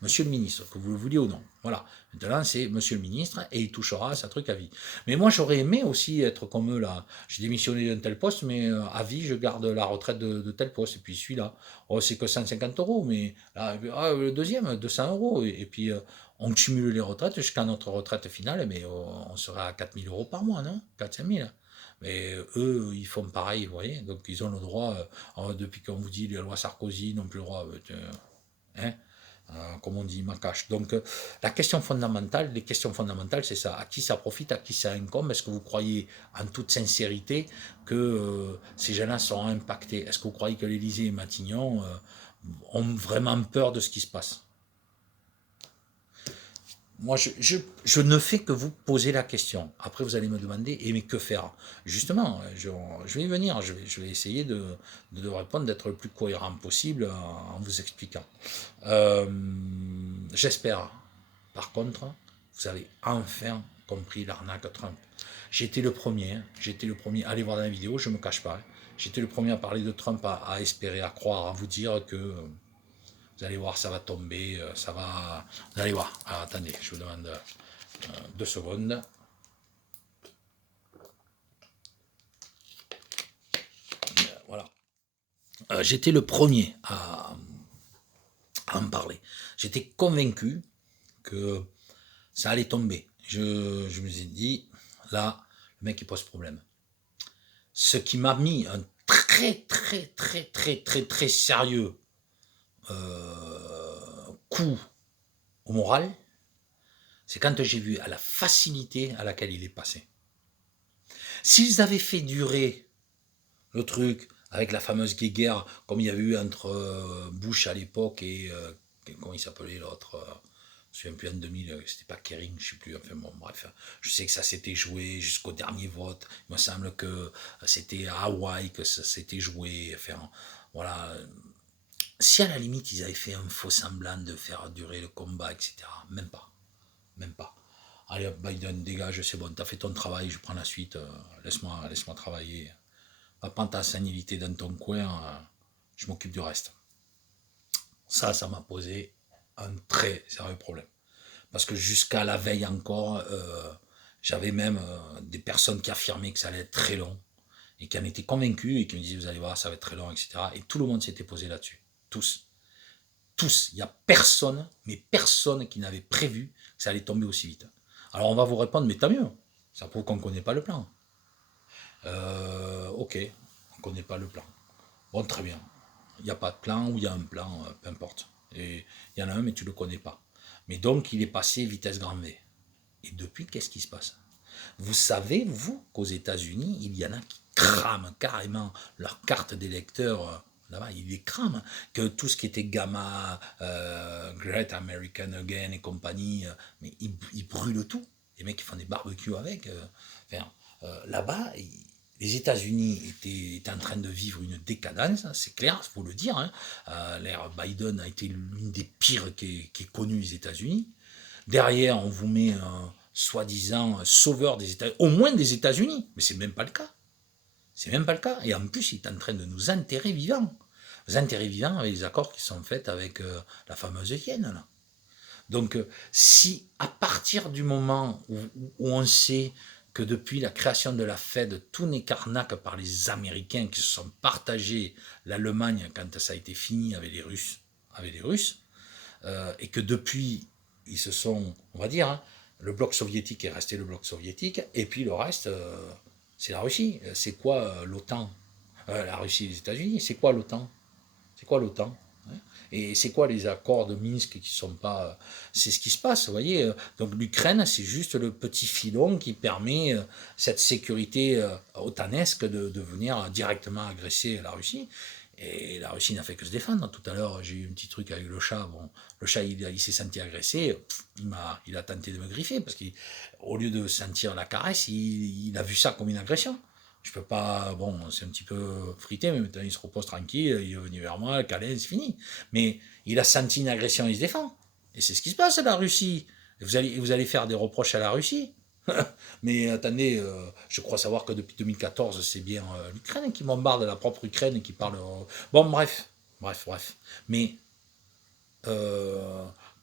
Monsieur le ministre, que vous le vouliez ou non. Voilà. Maintenant, c'est monsieur le ministre et il touchera sa truc à vie. Mais moi, j'aurais aimé aussi être comme eux là. J'ai démissionné d'un tel poste, mais à vie, je garde la retraite de tel poste. Et puis celui-là, oh, c'est que 150 euros, mais là, le deuxième, 200 euros. Et puis, on cumule les retraites jusqu'à notre retraite finale, mais on sera à 4 000 euros par mois, non? 4 5 000. Mais eux, ils font pareil, vous voyez. Donc, ils ont le droit, depuis qu'on vous dit les lois Sarkozy n'ont plus le droit. Hein, comme on dit, Makache. Donc, la question fondamentale, les questions fondamentales, c'est ça. À qui ça profite, à qui ça incombe? Est-ce que vous croyez, en toute sincérité, que ces gens-là seront impactés? Est-ce que vous croyez que l'Élysée et Matignon ont vraiment peur de ce qui se passe? Moi, je ne fais que vous poser la question. Après, vous allez me demander, et mais que faire? Justement, je vais y venir. Je vais essayer de répondre, d'être le plus cohérent possible en vous expliquant. J'espère, par contre, vous avez enfin compris l'arnaque Trump. J'étais le premier, allez voir dans la vidéo, je ne me cache pas. J'étais le premier à parler de Trump, à espérer, à croire, à vous dire que vous allez voir, ça va tomber, ça va... Vous allez voir. Alors, attendez, je vous demande 2 secondes. Voilà. J'étais le premier à en parler. J'étais convaincu que ça allait tomber. Je me suis dit, là, le mec, il pose problème. Ce qui m'a mis un très sérieux coup au moral, c'est quand j'ai vu à la facilité à laquelle il est passé. S'ils avaient fait durer le truc avec la fameuse guéguerre, comme il y avait eu entre Bush à l'époque et comment il s'appelait l'autre, je ne me souviens plus, en 2000, c'était pas Kering, je ne sais plus, enfin bon, bref, je sais que ça s'était joué jusqu'au dernier vote, il me semble que c'était à Hawaï que ça s'était joué, enfin voilà. Si à la limite ils avaient fait un faux semblant de faire durer le combat, etc., même pas, même pas. Allez, Biden, dégage, c'est bon, t'as fait ton travail, je prends la suite, laisse-moi travailler. Va prendre ta sénilité dans ton coin, je m'occupe du reste. Ça m'a posé un très sérieux problème. Parce que jusqu'à la veille encore, j'avais même des personnes qui affirmaient que ça allait être très long, et qui en étaient convaincus, et qui me disaient, vous allez voir, ça va être très long, etc. Et tout le monde s'était posé là-dessus. Tous. Tous. Il n'y a personne, mais personne qui n'avait prévu que ça allait tomber aussi vite. Alors on va vous répondre, mais tant mieux. Ça prouve qu'on ne connaît pas le plan. Ok, on ne connaît pas le plan. Bon, très bien. Il n'y a pas de plan ou il y a un plan, peu importe. Et il y en a un, mais tu ne le connais pas. Mais donc, il est passé vitesse grand V. Et depuis, qu'est-ce qui se passe? Vous savez, vous, qu'aux États-Unis, il y en a qui crament carrément leur carte d'électeur là-bas, ils les crament. Que tout ce qui était Gamma, Great American Again et compagnie, mais ils brûlent tout. Les mecs, ils font des barbecues avec. Là-bas, les États-Unis étaient en train de vivre une décadence, c'est clair, il faut le dire. Hein. L'ère Biden a été l'une des pires qui est connue les États-Unis. Derrière, on vous met un soi-disant sauveur des États-Unis, au moins des États-Unis, mais c'est même pas le cas. C'est même pas le cas. Et en plus, il est en train de nous enterrer vivants. Nous enterrer vivants avec les accords qui sont faits avec la fameuse Yen, là. Donc, si à partir du moment où on sait que depuis la création de la Fed, tout n'est qu'arnaque par les Américains qui se sont partagés l'Allemagne quand ça a été fini avec les Russes, et que depuis, ils se sont, on va dire, hein, le bloc soviétique est resté le bloc soviétique, et puis le reste, c'est la Russie. C'est quoi l'OTAN? La Russie et les États-Unis, c'est quoi l'OTAN? C'est quoi l'OTAN? Et c'est quoi les accords de Minsk qui sont pas... C'est ce qui se passe, vous voyez. Donc l'Ukraine, c'est juste le petit filon qui permet cette sécurité otanesque de venir directement agresser la Russie. Et la Russie n'a fait que se défendre. Tout à l'heure, j'ai eu un petit truc avec le chat. Bon, le chat, il s'est senti agressé. Il a tenté de me griffer parce qu'au lieu de sentir la caresse, il a vu ça comme une agression. Je peux pas, bon, c'est un petit peu frité, mais maintenant il se repose tranquille, il est venu vers moi, câlin, c'est fini. Mais il a senti une agression, il se défend. Et c'est ce qui se passe à la Russie. Vous allez faire des reproches à la Russie. Mais attendez, je crois savoir que depuis 2014, c'est bien l'Ukraine qui bombarde la propre Ukraine qui parle. Bon, bref. Mais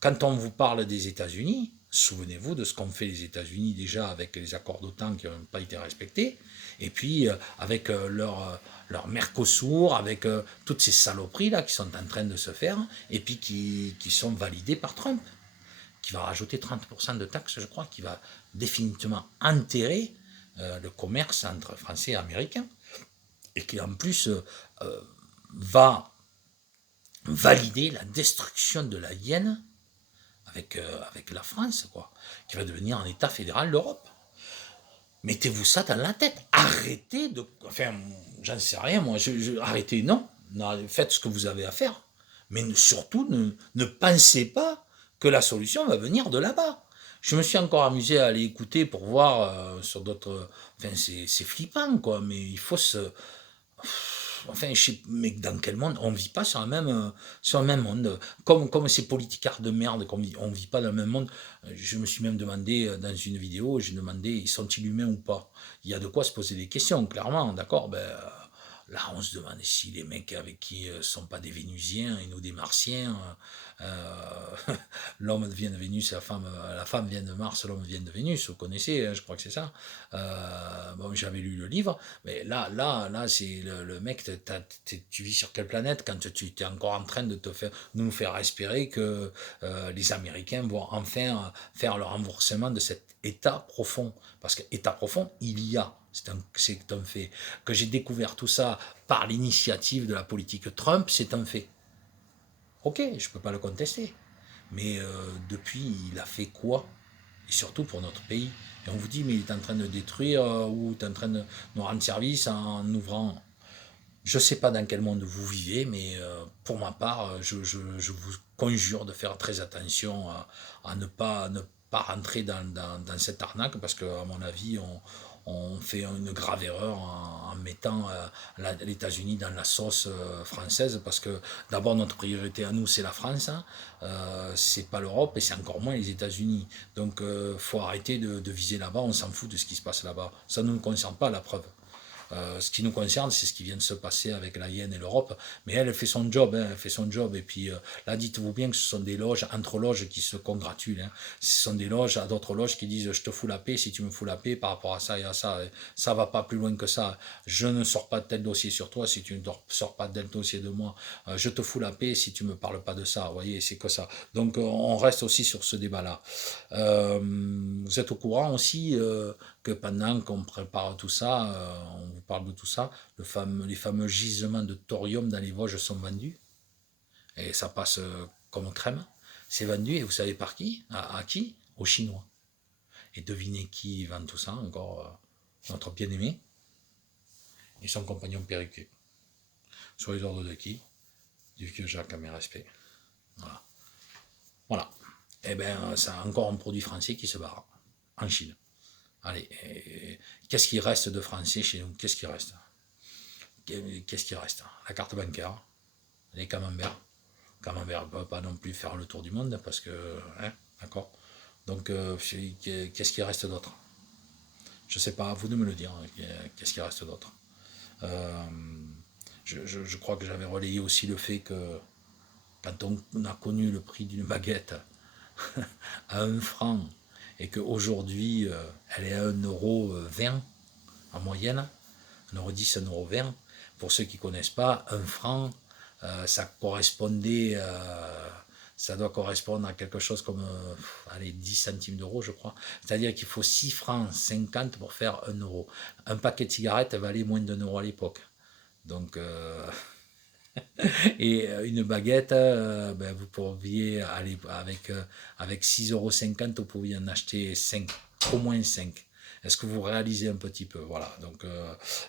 quand on vous parle des États-Unis, souvenez-vous de ce qu'ont fait les États-Unis déjà avec les accords d'OTAN qui n'ont pas été respectés, et puis avec leur Mercosur, avec toutes ces saloperies là qui sont en train de se faire, et puis qui sont validées par Trump, qui va rajouter 30% de taxes, je crois, qui va définitivement enterrer le commerce entre Français et Américains, et qui en plus va valider la destruction de la Yenne avec la France, quoi, qui va devenir un État fédéral d'Europe. Mettez-vous ça dans la tête. Arrêtez de... Enfin, j'en sais rien, moi. Arrêtez, non. Faites ce que vous avez à faire. Mais surtout, ne pensez pas que la solution va venir de là-bas. Je me suis encore amusé à aller écouter pour voir sur d'autres... Enfin, c'est flippant, quoi. Mais il faut se... Enfin, mais dans quel monde? On vit pas sur le même monde. Comme ces politicards de merde, on vit pas dans le même monde. Je me suis même demandé dans une vidéo, j'ai demandé, sont-ils humains ou pas? Il y a de quoi se poser des questions, clairement, d'accord? Là, on se demande si les mecs avec qui sont pas des Vénusiens et nous des Martiens. L'homme vient de Vénus, la femme vient de Mars, l'homme vient de Vénus. Vous connaissez, je crois que c'est ça. Bon, j'avais lu le livre, mais là, c'est le mec. Tu vis sur quelle planète quand tu es encore en train de nous faire espérer que les Américains vont enfin faire le remboursement de cet état profond, parce que état profond, il y a. C'est un fait. Que j'ai découvert tout ça par l'initiative de la politique Trump, c'est un fait. Ok, je ne peux pas le contester. Mais depuis, il a fait quoi? Et surtout pour notre pays. Et on vous dit, mais il est en train de détruire ou il est en train de nous rendre service en ouvrant. Je ne sais pas dans quel monde vous vivez, mais pour ma part, je vous conjure de faire très attention à ne pas rentrer dans cette arnaque, parce qu'à mon avis, on fait une grave erreur en mettant les États-Unis dans la sauce française, parce que d'abord notre priorité à nous c'est la France, hein, c'est pas l'Europe et c'est encore moins les États-Unis. Donc faut arrêter de viser là-bas, on s'en fout de ce qui se passe là-bas. Ça ne nous concerne pas, la preuve. Ce qui nous concerne, c'est ce qui vient de se passer avec la Hyène et l'Europe. Mais elle fait son job, hein, elle fait son job. Et puis là, dites-vous bien que ce sont des loges, entre loges, qui se congratulent. Hein. Ce sont des loges à d'autres loges qui disent je te fous la paix si tu me fous la paix par rapport à ça et à ça. Ça va pas plus loin que ça. Je ne sors pas de tel dossier sur toi si tu ne sors pas de tel dossier de moi. Je te fous la paix si tu me parles pas de ça. Vous voyez, c'est que ça. Donc on reste aussi sur ce débat-là. Vous êtes au courant aussi que pendant qu'on prépare tout ça, on vous parle de tout ça, les fameux gisements de thorium dans les Vosges sont vendus, et ça passe comme crème. C'est vendu, et vous savez par qui? À qui? Aux Chinois. Et devinez qui vend tout ça encore? Notre bien-aimé et son compagnon perruqué. Sur les ordres de qui? Du vieux Jacques, à mes respects. Voilà. Voilà. Et bien, c'est encore un produit français qui se barre en Chine. Allez, qu'est-ce qui reste de français chez nous? Qu'est-ce qui reste? Qu'est-ce qui reste? La carte bancaire, les camemberts. Camembert ne peut pas non plus faire le tour du monde, parce que... Hein, d'accord. Donc, qu'est-ce qui reste d'autre? Je ne sais pas, à vous de me le dire. Qu'est-ce qui reste d'autre? Je crois que j'avais relayé aussi le fait que quand on a connu le prix d'une baguette à 1 franc, et qu'aujourd'hui, elle est à 1,20 € en moyenne, 1,10 €, 1,20 €. Pour ceux qui ne connaissent pas, 1 franc, ça correspondait, ça doit correspondre à quelque chose comme allez, 10 centimes d'euros, je crois. C'est-à-dire qu'il faut 6 francs 50 pour faire 1 euro. Un paquet de cigarettes valait moins d'1 € à l'époque. Donc, et une baguette, vous pouviez aller avec 6,50 €, vous pouviez en acheter 5, au moins 5. Est-ce que vous réalisez un petit peu? Voilà, donc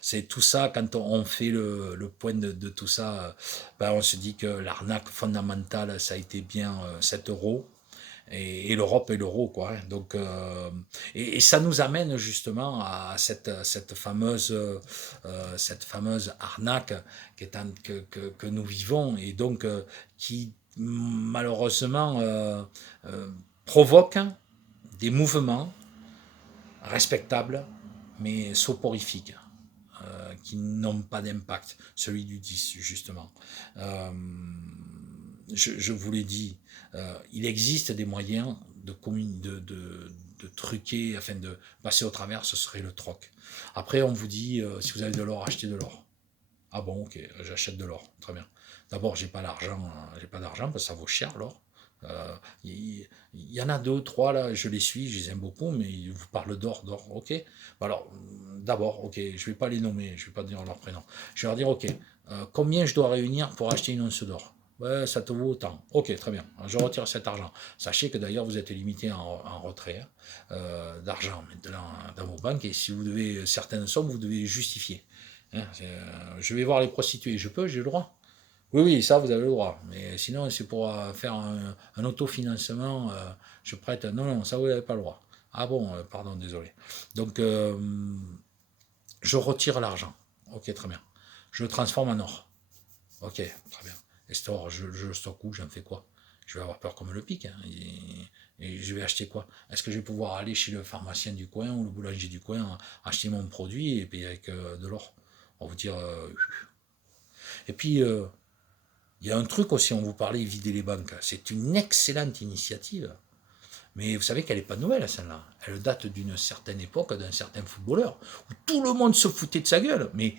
c'est tout ça, quand on fait le point de tout ça, on se dit que l'arnaque fondamentale, ça a été bien 7 euros. Et l'Europe et l'euro, quoi. Hein. Donc, et ça nous amène justement à cette fameuse arnaque que nous vivons, et donc qui malheureusement provoque des mouvements respectables mais soporifiques, qui n'ont pas d'impact, celui du 10 justement. je vous l'ai dit, il existe des moyens de truquer, afin de passer au travers, ce serait le troc. Après, on vous dit, si vous avez de l'or, achetez de l'or. Ah bon, ok, j'achète de l'or, très bien. D'abord, j'ai pas d'argent parce que ça vaut cher l'or. Il y en a deux, trois là, je les suis, je les aime beaucoup, mais ils vous parlent d'or, ok. Alors, d'abord, ok, je vais pas les nommer, je vais pas dire leur prénom. Je vais leur dire, ok, combien je dois réunir pour acheter une once d'or? Ouais, ça te vaut autant. Ok, très bien, je retire cet argent. Sachez que d'ailleurs, vous êtes limité en retrait d'argent maintenant dans vos banques, et si vous devez certaines sommes, vous devez justifier. Je vais voir les prostituées, j'ai le droit. Oui, oui, ça, vous avez le droit. Mais sinon, c'est pour faire un autofinancement, je prête. Non, non, ça, vous n'avez pas le droit. Ah bon, pardon, désolé. Donc, je retire l'argent. Ok, très bien. Je le transforme en or. Ok, très bien. Et cet or, je le stocke où? J'en fais quoi? Je vais avoir peur qu'on me le pique. Hein, et je vais acheter quoi? Est-ce que je vais pouvoir aller chez le pharmacien du coin ou le boulanger du coin, acheter mon produit et payer avec de l'or? On va vous dire. Et puis, il y a un truc aussi, on vous parlait, vider les banques. C'est une excellente initiative. Mais vous savez qu'elle n'est pas nouvelle, celle-là. Elle date d'une certaine époque, d'un certain footballeur, où tout le monde se foutait de sa gueule. Mais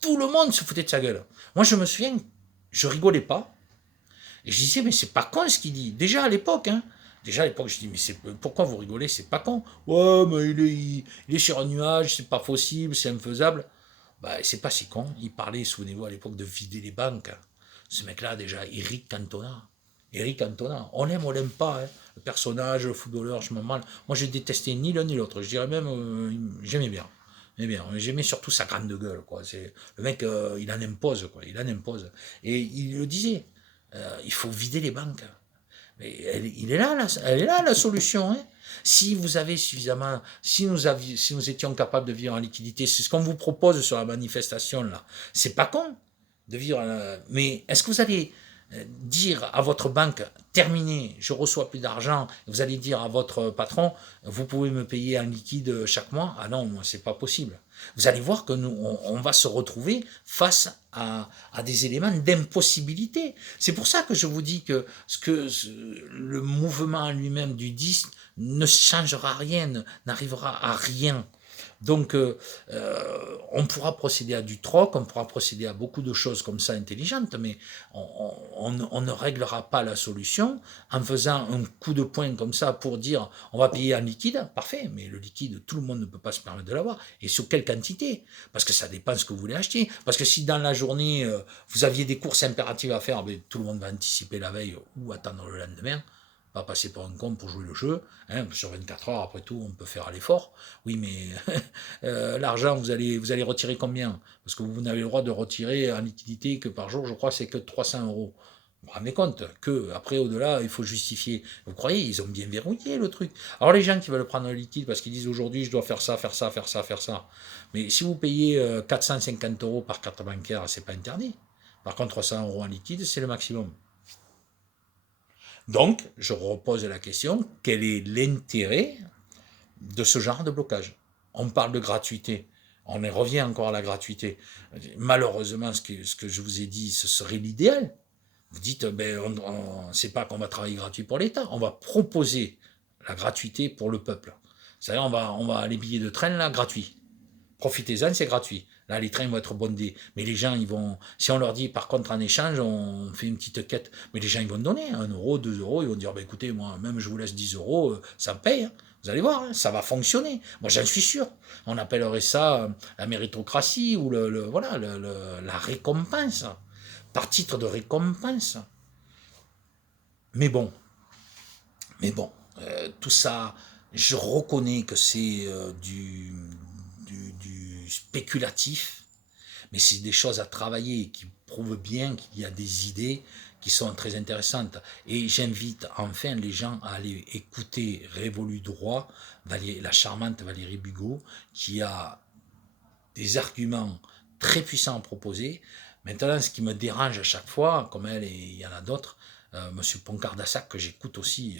tout le monde se foutait de sa gueule. Moi, je me souviens, je rigolais pas. Et je disais, mais c'est pas con ce qu'il dit. Déjà à l'époque, hein. Déjà à l'époque, je dis, mais pourquoi vous rigolez? C'est pas con. Ouais, mais il est sur un nuage, c'est pas possible, c'est infaisable. Bah, c'est pas si con. Il parlait, souvenez-vous, à l'époque de vider les banques. Ce mec-là, déjà, Eric Cantona. Eric Cantona, on l'aime pas. Hein. Le personnage, le footballeur, je m'en mal. Moi, je détestais ni l'un ni l'autre. Je dirais même, j'aimais bien. J'aimais surtout sa grande gueule. Quoi. Le mec, il en impose. Quoi. Il en impose. Et il le disait, il faut vider les banques. Mais elle est là la solution. Hein. Si vous avez suffisamment, si nous étions capables de vivre en liquidité, c'est ce qu'on vous propose sur la manifestation là. C'est pas con de vivre. Mais est-ce que vous allez dire à votre banque, terminé, je reçois plus d'argent, vous allez dire à votre patron, vous pouvez me payer en liquide chaque mois? Ah non, c'est pas possible. Vous allez voir que nous, on va se retrouver face à des éléments d'impossibilité. C'est pour ça que je vous dis que le mouvement lui-même du 10 ne changera rien, n'arrivera à rien. Donc, on pourra procéder à du troc, on pourra procéder à beaucoup de choses comme ça intelligentes, mais on ne réglera pas la solution en faisant un coup de poing comme ça pour dire on va payer en liquide. Parfait, mais le liquide, tout le monde ne peut pas se permettre de l'avoir. Et sur quelle quantité? Parce que ça dépend ce que vous voulez acheter. Parce que si dans la journée, vous aviez des courses impératives à faire, ben, tout le monde va anticiper la veille ou attendre le lendemain. Pas passer pour un con pour jouer le jeu. Hein, sur 24 heures, après tout, on peut faire l'effort. Oui, mais l'argent, vous allez retirer combien? Parce que vous n'avez le droit de retirer en liquidité que par jour, je crois, c'est que 300 euros. Vous vous rendez compte que après, au-delà, il faut justifier. Vous croyez, ils ont bien verrouillé le truc. Alors les gens qui veulent prendre le liquide parce qu'ils disent aujourd'hui, je dois faire ça, faire ça, faire ça, faire ça. Mais si vous payez 450 euros par carte bancaire, c'est pas interdit. Par contre, 300 euros en liquide, c'est le maximum. Donc, je repose la question, quel est l'intérêt de ce genre de blocage? On parle de gratuité, on y revient encore à la gratuité. Malheureusement, ce que je vous ai dit, ce serait l'idéal. Vous dites, ben, on ne sait pas qu'on va travailler gratuit pour l'État, on va proposer la gratuité pour le peuple. C'est-à-dire, on va les billets de train, là, gratuits. Profitez-en, c'est gratuit. Là, les trains vont être bondés. Mais les gens, ils vont. Si on leur dit, par contre, en échange, on fait une petite quête, mais les gens, ils vont donner 1 euro, 2 euros. Ils vont dire, bah, écoutez, moi, même je vous laisse 10 euros, ça me paye. Hein. Vous allez voir, hein, ça va fonctionner. Moi, j'en suis sûr. On appellerait ça la méritocratie ou la récompense. Par titre de récompense. Mais bon, tout ça, je reconnais que c'est du spéculatif, mais c'est des choses à travailler qui prouvent bien qu'il y a des idées qui sont très intéressantes. Et j'invite enfin les gens à aller écouter Révolu Droit, la charmante Valérie Bugot, qui a des arguments très puissants à proposer. Maintenant, ce qui me dérange à chaque fois, comme elle et il y en a d'autres, Monsieur Poncardassac, que j'écoute aussi.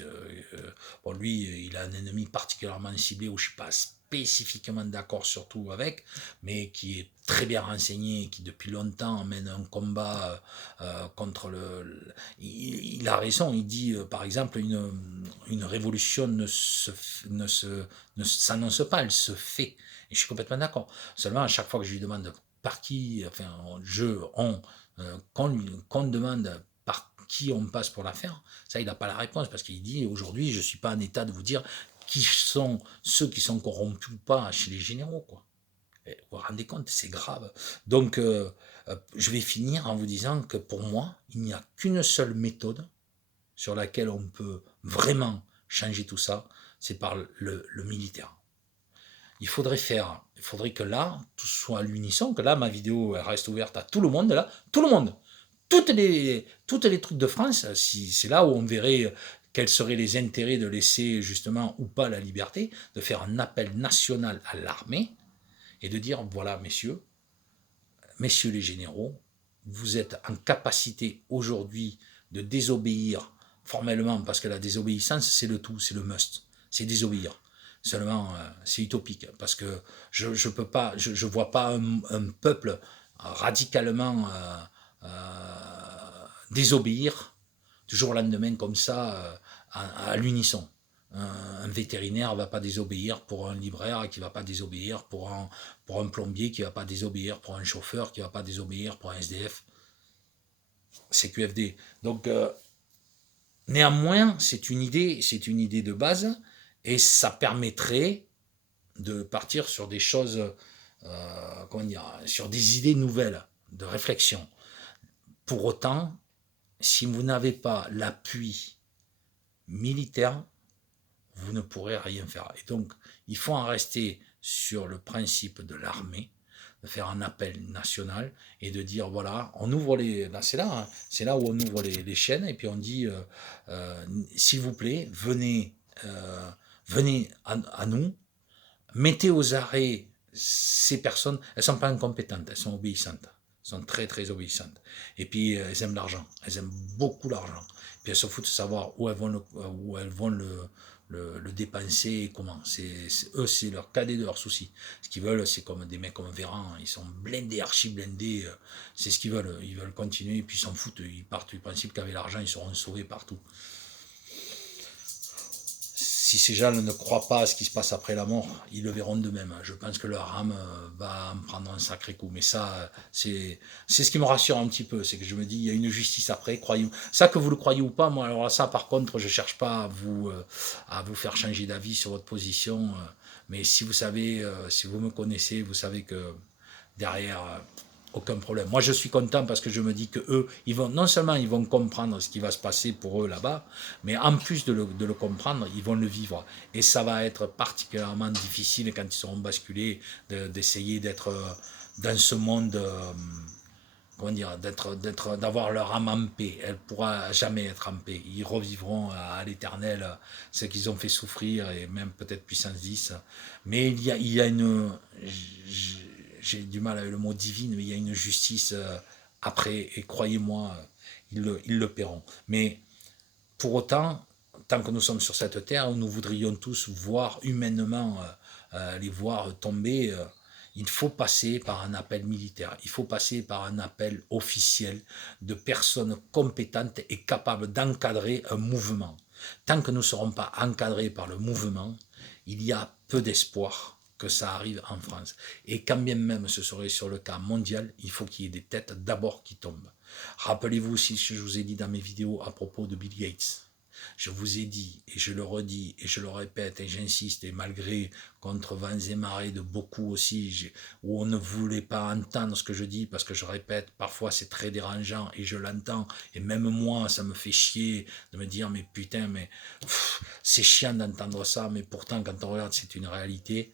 Bon, lui, il a un ennemi particulièrement ciblé où je ne suis pas spécifiquement d'accord surtout avec, mais qui est très bien renseigné et qui depuis longtemps mène un combat contre il a raison, il dit par exemple une révolution ne s'annonce pas, elle se fait. Et je suis complètement d'accord. Seulement à chaque fois que je lui demande par qui, enfin qu'on demande par qui on passe pour la faire, ça il n'a pas la réponse parce qu'il dit aujourd'hui je ne suis pas en état de vous dire qui sont ceux qui sont corrompus ou pas chez les généraux, quoi. Et vous vous rendez compte, c'est grave. Donc je vais finir en vous disant que pour moi, il n'y a qu'une seule méthode sur laquelle on peut vraiment changer tout ça, c'est par le militaire. Il faudrait que là, tout soit à l'unisson, que là, ma vidéo elle reste ouverte à tout le monde, là, tout le monde. Toutes les trucs de France, si, c'est là où on verrait quels seraient les intérêts de laisser justement ou pas la liberté, de faire un appel national à l'armée et de dire, voilà, messieurs les généraux, vous êtes en capacité aujourd'hui de désobéir formellement, parce que la désobéissance, c'est le tout, c'est le must, c'est désobéir. Seulement, c'est utopique, parce que je peux pas, je vois pas un peuple radicalement désobéir du jour au lendemain comme ça, à l'unisson. Un vétérinaire ne va pas désobéir pour un libraire, qui ne va pas désobéir pour un plombier, qui ne va pas désobéir pour un chauffeur, qui ne va pas désobéir pour un SDF. C'est QFD. Donc, néanmoins, c'est une idée de base, et ça permettrait de partir sur des choses, comment dire, sur des idées nouvelles de réflexion. Pour autant, si vous n'avez pas l'appui militaire, vous ne pourrez rien faire. Et donc, il faut en rester sur le principe de l'armée, de faire un appel national et de dire, voilà, on ouvre c'est là, hein, c'est là où on ouvre les chaînes et puis on dit, s'il vous plaît, venez à nous, mettez aux arrêts ces personnes, elles ne sont pas incompétentes, elles sont obéissantes. Elles sont très très obéissantes. Et puis elles aiment l'argent, elles aiment beaucoup l'argent. Puis elles se foutent de savoir où elles vont le dépenser et comment. Eux, c'est leur cadet de leurs soucis. Ce qu'ils veulent, c'est comme des mecs comme Véran, ils sont blindés, archi blindés, c'est ce qu'ils veulent. Ils veulent continuer, et puis ils s'en foutent, ils partent du principe qu'avec l'argent, ils seront sauvés partout. Si ces gens ne croient pas à ce qui se passe après la mort, ils le verront d'eux-mêmes. Je pense que leur âme va en prendre un sacré coup. Mais ça, c'est ce qui me rassure un petit peu. C'est que je me dis, il y a une justice après, croyez-vous. Ça, que vous le croyez ou pas, moi, alors ça, par contre, je ne cherche pas à vous faire changer d'avis sur votre position. Mais si vous savez, si vous me connaissez, vous savez que derrière, aucun problème. Moi, je suis content parce que je me dis que eux, non seulement ils vont comprendre ce qui va se passer pour eux là-bas, mais en plus de le comprendre, ils vont le vivre. Et ça va être particulièrement difficile quand ils seront basculés d'essayer d'être dans ce monde, comment dire, d'avoir leur âme en paix. Elle ne pourra jamais être en paix. Ils revivront à l'éternel ce qu'ils ont fait souffrir, et même peut-être puissance 10. Mais il y a une... J'ai du mal avec le mot divine, mais il y a une justice après, et croyez-moi, ils le paieront. Mais pour autant, tant que nous sommes sur cette terre, nous voudrions tous voir humainement les voir tomber. Il faut passer par un appel militaire, il faut passer par un appel officiel de personnes compétentes et capables d'encadrer un mouvement. Tant que nous ne serons pas encadrés par le mouvement, il y a peu d'espoir que ça arrive en France. Et quand bien même ce serait sur le cas mondial, il faut qu'il y ait des têtes d'abord qui tombent. Rappelez-vous aussi ce que je vous ai dit dans mes vidéos à propos de Bill Gates. Je vous ai dit, et je le redis, et je le répète, et j'insiste, et malgré contre vents et marées de beaucoup aussi, où on ne voulait pas entendre ce que je dis, parce que je répète, parfois c'est très dérangeant, et je l'entends, et même moi, ça me fait chier de me dire, mais putain, mais c'est chiant d'entendre ça, mais pourtant, quand on regarde, c'est une réalité.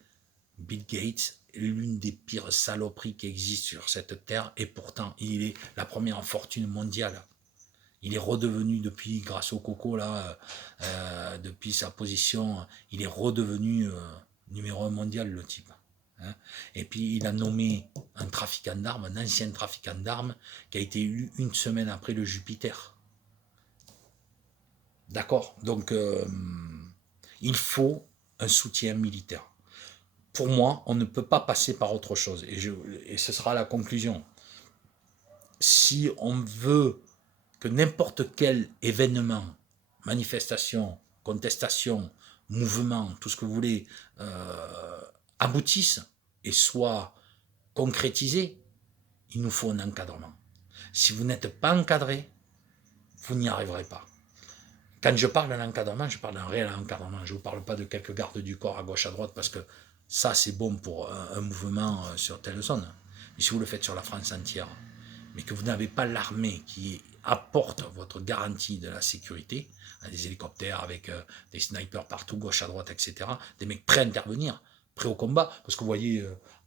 Bill Gates est l'une des pires saloperies qui existent sur cette terre, et pourtant, il est la première fortune mondiale. Il est redevenu depuis, grâce au coco, là, depuis sa position, il est redevenu numéro 1 mondial, le type. Hein. Et puis il a nommé un trafiquant d'armes, un ancien trafiquant d'armes, qui a été élu une semaine après le Jupiter. D'accord? Donc, il faut un soutien militaire. Pour moi, on ne peut pas passer par autre chose. Et ce sera la conclusion. Si on veut que n'importe quel événement, manifestation, contestation, mouvement, tout ce que vous voulez, aboutisse et soit concrétisé, il nous faut un encadrement. Si vous n'êtes pas encadré, vous n'y arriverez pas. Quand je parle d'un encadrement, je parle d'un réel encadrement. Je ne vous parle pas de quelques gardes du corps à gauche, à droite, parce que ça, c'est bon pour un mouvement sur telle zone. Mais si vous le faites sur la France entière, mais que vous n'avez pas l'armée qui apporte votre garantie de la sécurité, des hélicoptères avec des snipers partout, gauche à droite, etc., des mecs prêts à intervenir, prêts au combat, parce que vous voyez,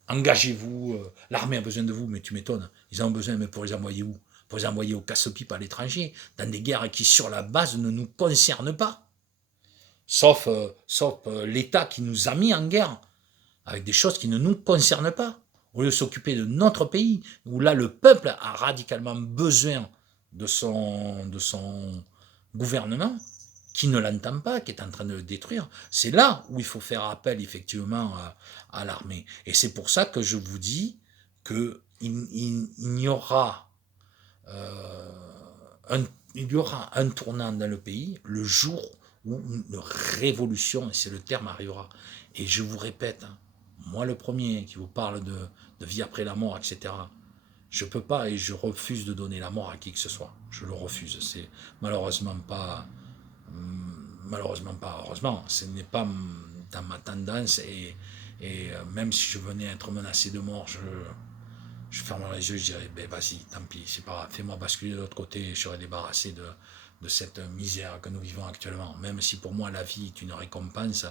engagez-vous, l'armée a besoin de vous, mais tu m'étonnes, ils en ont besoin, mais pour les envoyer où? Pour les envoyer au casse-pipe à l'étranger, dans des guerres qui, sur la base, ne nous concernent pas. Sauf l'État qui nous a mis en guerre, avec des choses qui ne nous concernent pas. Au lieu de s'occuper de notre pays, où là, le peuple a radicalement besoin de son gouvernement, qui ne l'entend pas, qui est en train de le détruire. C'est là où il faut faire appel, effectivement, à l'armée. Et c'est pour ça que je vous dis qu'il y aura il y aura un tournant dans le pays le jour où une révolution, et c'est le terme, arrivera. Et je vous répète, moi le premier qui vous parle de vie après la mort, etc., je ne peux pas et je refuse de donner la mort à qui que ce soit. Je le refuse. C'est malheureusement pas, heureusement, ce n'est pas dans ma tendance et même si je venais à être menacé de mort, je fermerai les yeux, je dirais, ben vas-y, tant pis, c'est pas grave, fais-moi basculer de l'autre côté, je serai débarrassé de cette misère que nous vivons actuellement. Même si pour moi la vie est une récompense,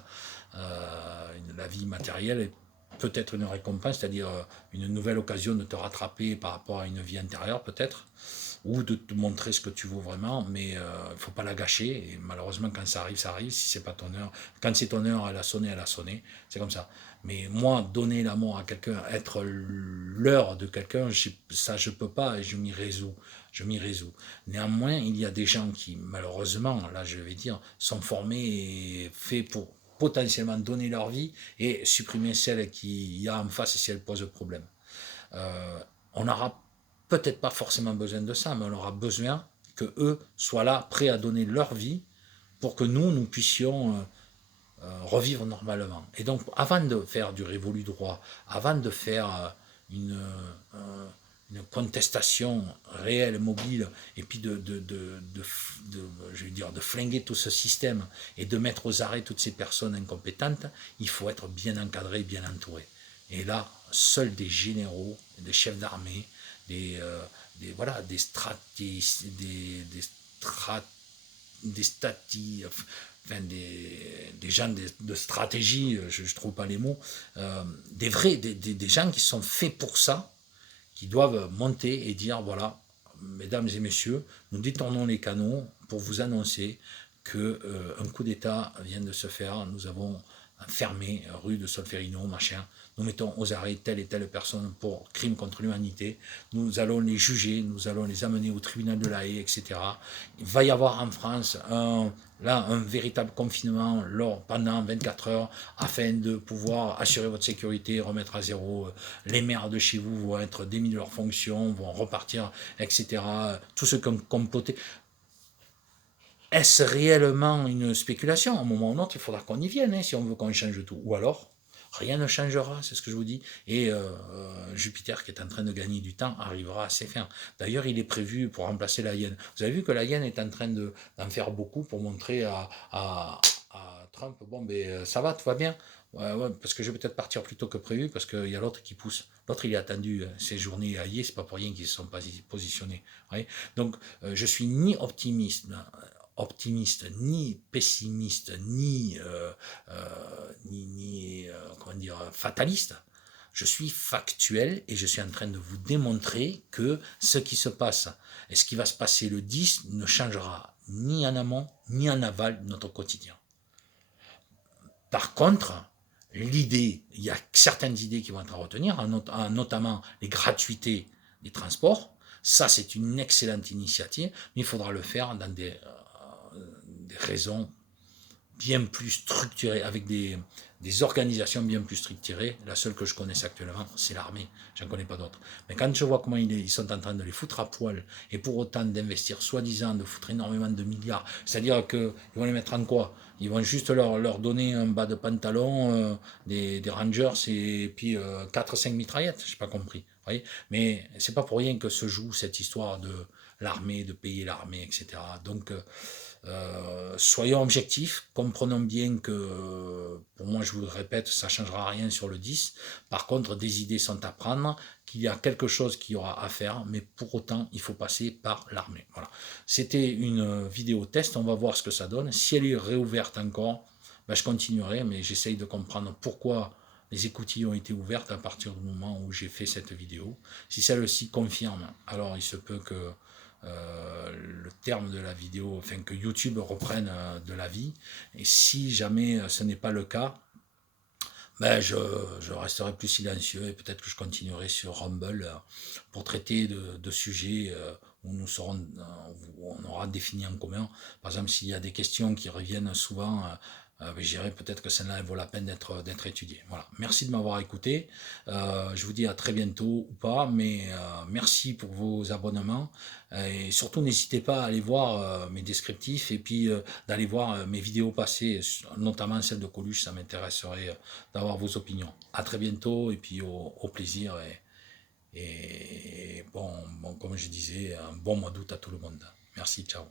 la vie matérielle est peut-être une récompense, c'est-à-dire une nouvelle occasion de te rattraper par rapport à une vie intérieure peut-être, ou de te montrer ce que tu vaux vraiment, mais il ne faut pas la gâcher, et malheureusement quand ça arrive, si c'est pas ton heure, quand c'est ton heure, elle a sonné, c'est comme ça. Mais moi, donner l'amour à quelqu'un, être l'heure de quelqu'un, ça je peux pas et je m'y résous. Néanmoins, il y a des gens qui, malheureusement, là je vais dire, sont formés et faits pour potentiellement donner leur vie et supprimer celle qui y a en face si elle pose problème. On n'aura peut-être pas forcément besoin de ça, mais on aura besoin que eux soient là, prêts à donner leur vie pour que nous puissions revivre normalement. Et donc, avant de faire du révolu droit, avant de faire une contestation réelle, mobile, et puis je veux dire, de flinguer tout ce système et de mettre aux arrêts toutes ces personnes incompétentes, il faut être bien encadré, bien entouré. Et là, seuls des généraux, des chefs d'armée, voilà, des gens de stratégie, je ne trouve pas les mots, des gens qui sont faits pour ça, qui doivent monter et dire, voilà, mesdames et messieurs, nous détournons les canaux pour vous annoncer qu'un coup d'État vient de se faire, nous avons fermé rue de Solferino, machin, nous mettons aux arrêts telle et telle personne pour crime contre l'humanité, nous allons les juger, nous allons les amener au tribunal de la Haye, etc. Il va y avoir en France un véritable confinement pendant 24 heures afin de pouvoir assurer votre sécurité, remettre à zéro. Les maires de chez vous vont être démis de leurs fonctions, vont repartir, etc. Tout ce qu'on complotait. Est-ce réellement une spéculation? À un moment ou un autre, il faudra qu'on y vienne, si on veut qu'on change tout. Ou alors, rien ne changera, c'est ce que je vous dis. Et Jupiter, qui est en train de gagner du temps, arrivera à ses fins. D'ailleurs, il est prévu pour remplacer la hyène. Vous avez vu que la hyène est en train d'en faire beaucoup pour montrer à Trump, bon, ben ça va, tout va bien. Ouais, parce que je vais peut-être partir plus tôt que prévu, parce qu'il y a l'autre qui pousse. L'autre, il a attendu ses journées à c'est pas pour rien qu'ils ne se sont pas positionnés. Ouais. Donc, je suis ni optimiste, ni pessimiste, ni comment dire, fataliste. Je suis factuel et je suis en train de vous démontrer que ce qui se passe et ce qui va se passer le 10 ne changera ni en amont ni en aval de notre quotidien. Par contre, il y a certaines idées qui vont être à retenir, notamment les gratuités des transports. Ça, c'est une excellente initiative, mais il faudra le faire des raisons bien plus structurées, avec des organisations bien plus structurées. La seule que je connaisse actuellement, c'est l'armée. J'en connais pas d'autres. Mais quand je vois comment ils sont en train de les foutre à poil, et pour autant d'investir, soi-disant, de foutre énormément de milliards, c'est-à-dire qu'ils vont les mettre en quoi? Ils vont juste leur donner un bas de pantalon, des Rangers, et puis 4-5 mitraillettes, je n'ai pas compris. Voyez, mais c'est pas pour rien que se joue cette histoire de l'armée, de payer l'armée, etc. Donc, soyons objectifs, comprenons bien que, pour moi, je vous le répète, ça ne changera rien sur le 10. Par contre, des idées sont à prendre, qu'il y a quelque chose qu'il y aura à faire, mais pour autant, il faut passer par l'armée. Voilà. C'était une vidéo test, on va voir ce que ça donne. Si elle est réouverte encore, ben, je continuerai, mais j'essaye de comprendre pourquoi les écoutilles ont été ouvertes à partir du moment où j'ai fait cette vidéo. Si celle-ci confirme, alors il se peut que le terme de la vidéo, enfin que YouTube reprenne de la vie. Et si jamais ce n'est pas le cas, ben je resterai plus silencieux et peut-être que je continuerai sur Rumble pour traiter de sujets où nous serons, où on aura défini en commun. Par exemple, s'il y a des questions qui reviennent souvent, je dirais peut-être que celle-là vaut la peine d'être étudiée. Voilà. Merci de m'avoir écouté. Je vous dis à très bientôt ou pas, mais merci pour vos abonnements. Et surtout, n'hésitez pas à aller voir mes descriptifs et puis d'aller voir mes vidéos passées, notamment celle de Coluche, ça m'intéresserait d'avoir vos opinions. À très bientôt et puis au plaisir. Et bon, comme je disais, un bon mois d'août à tout le monde. Merci, ciao.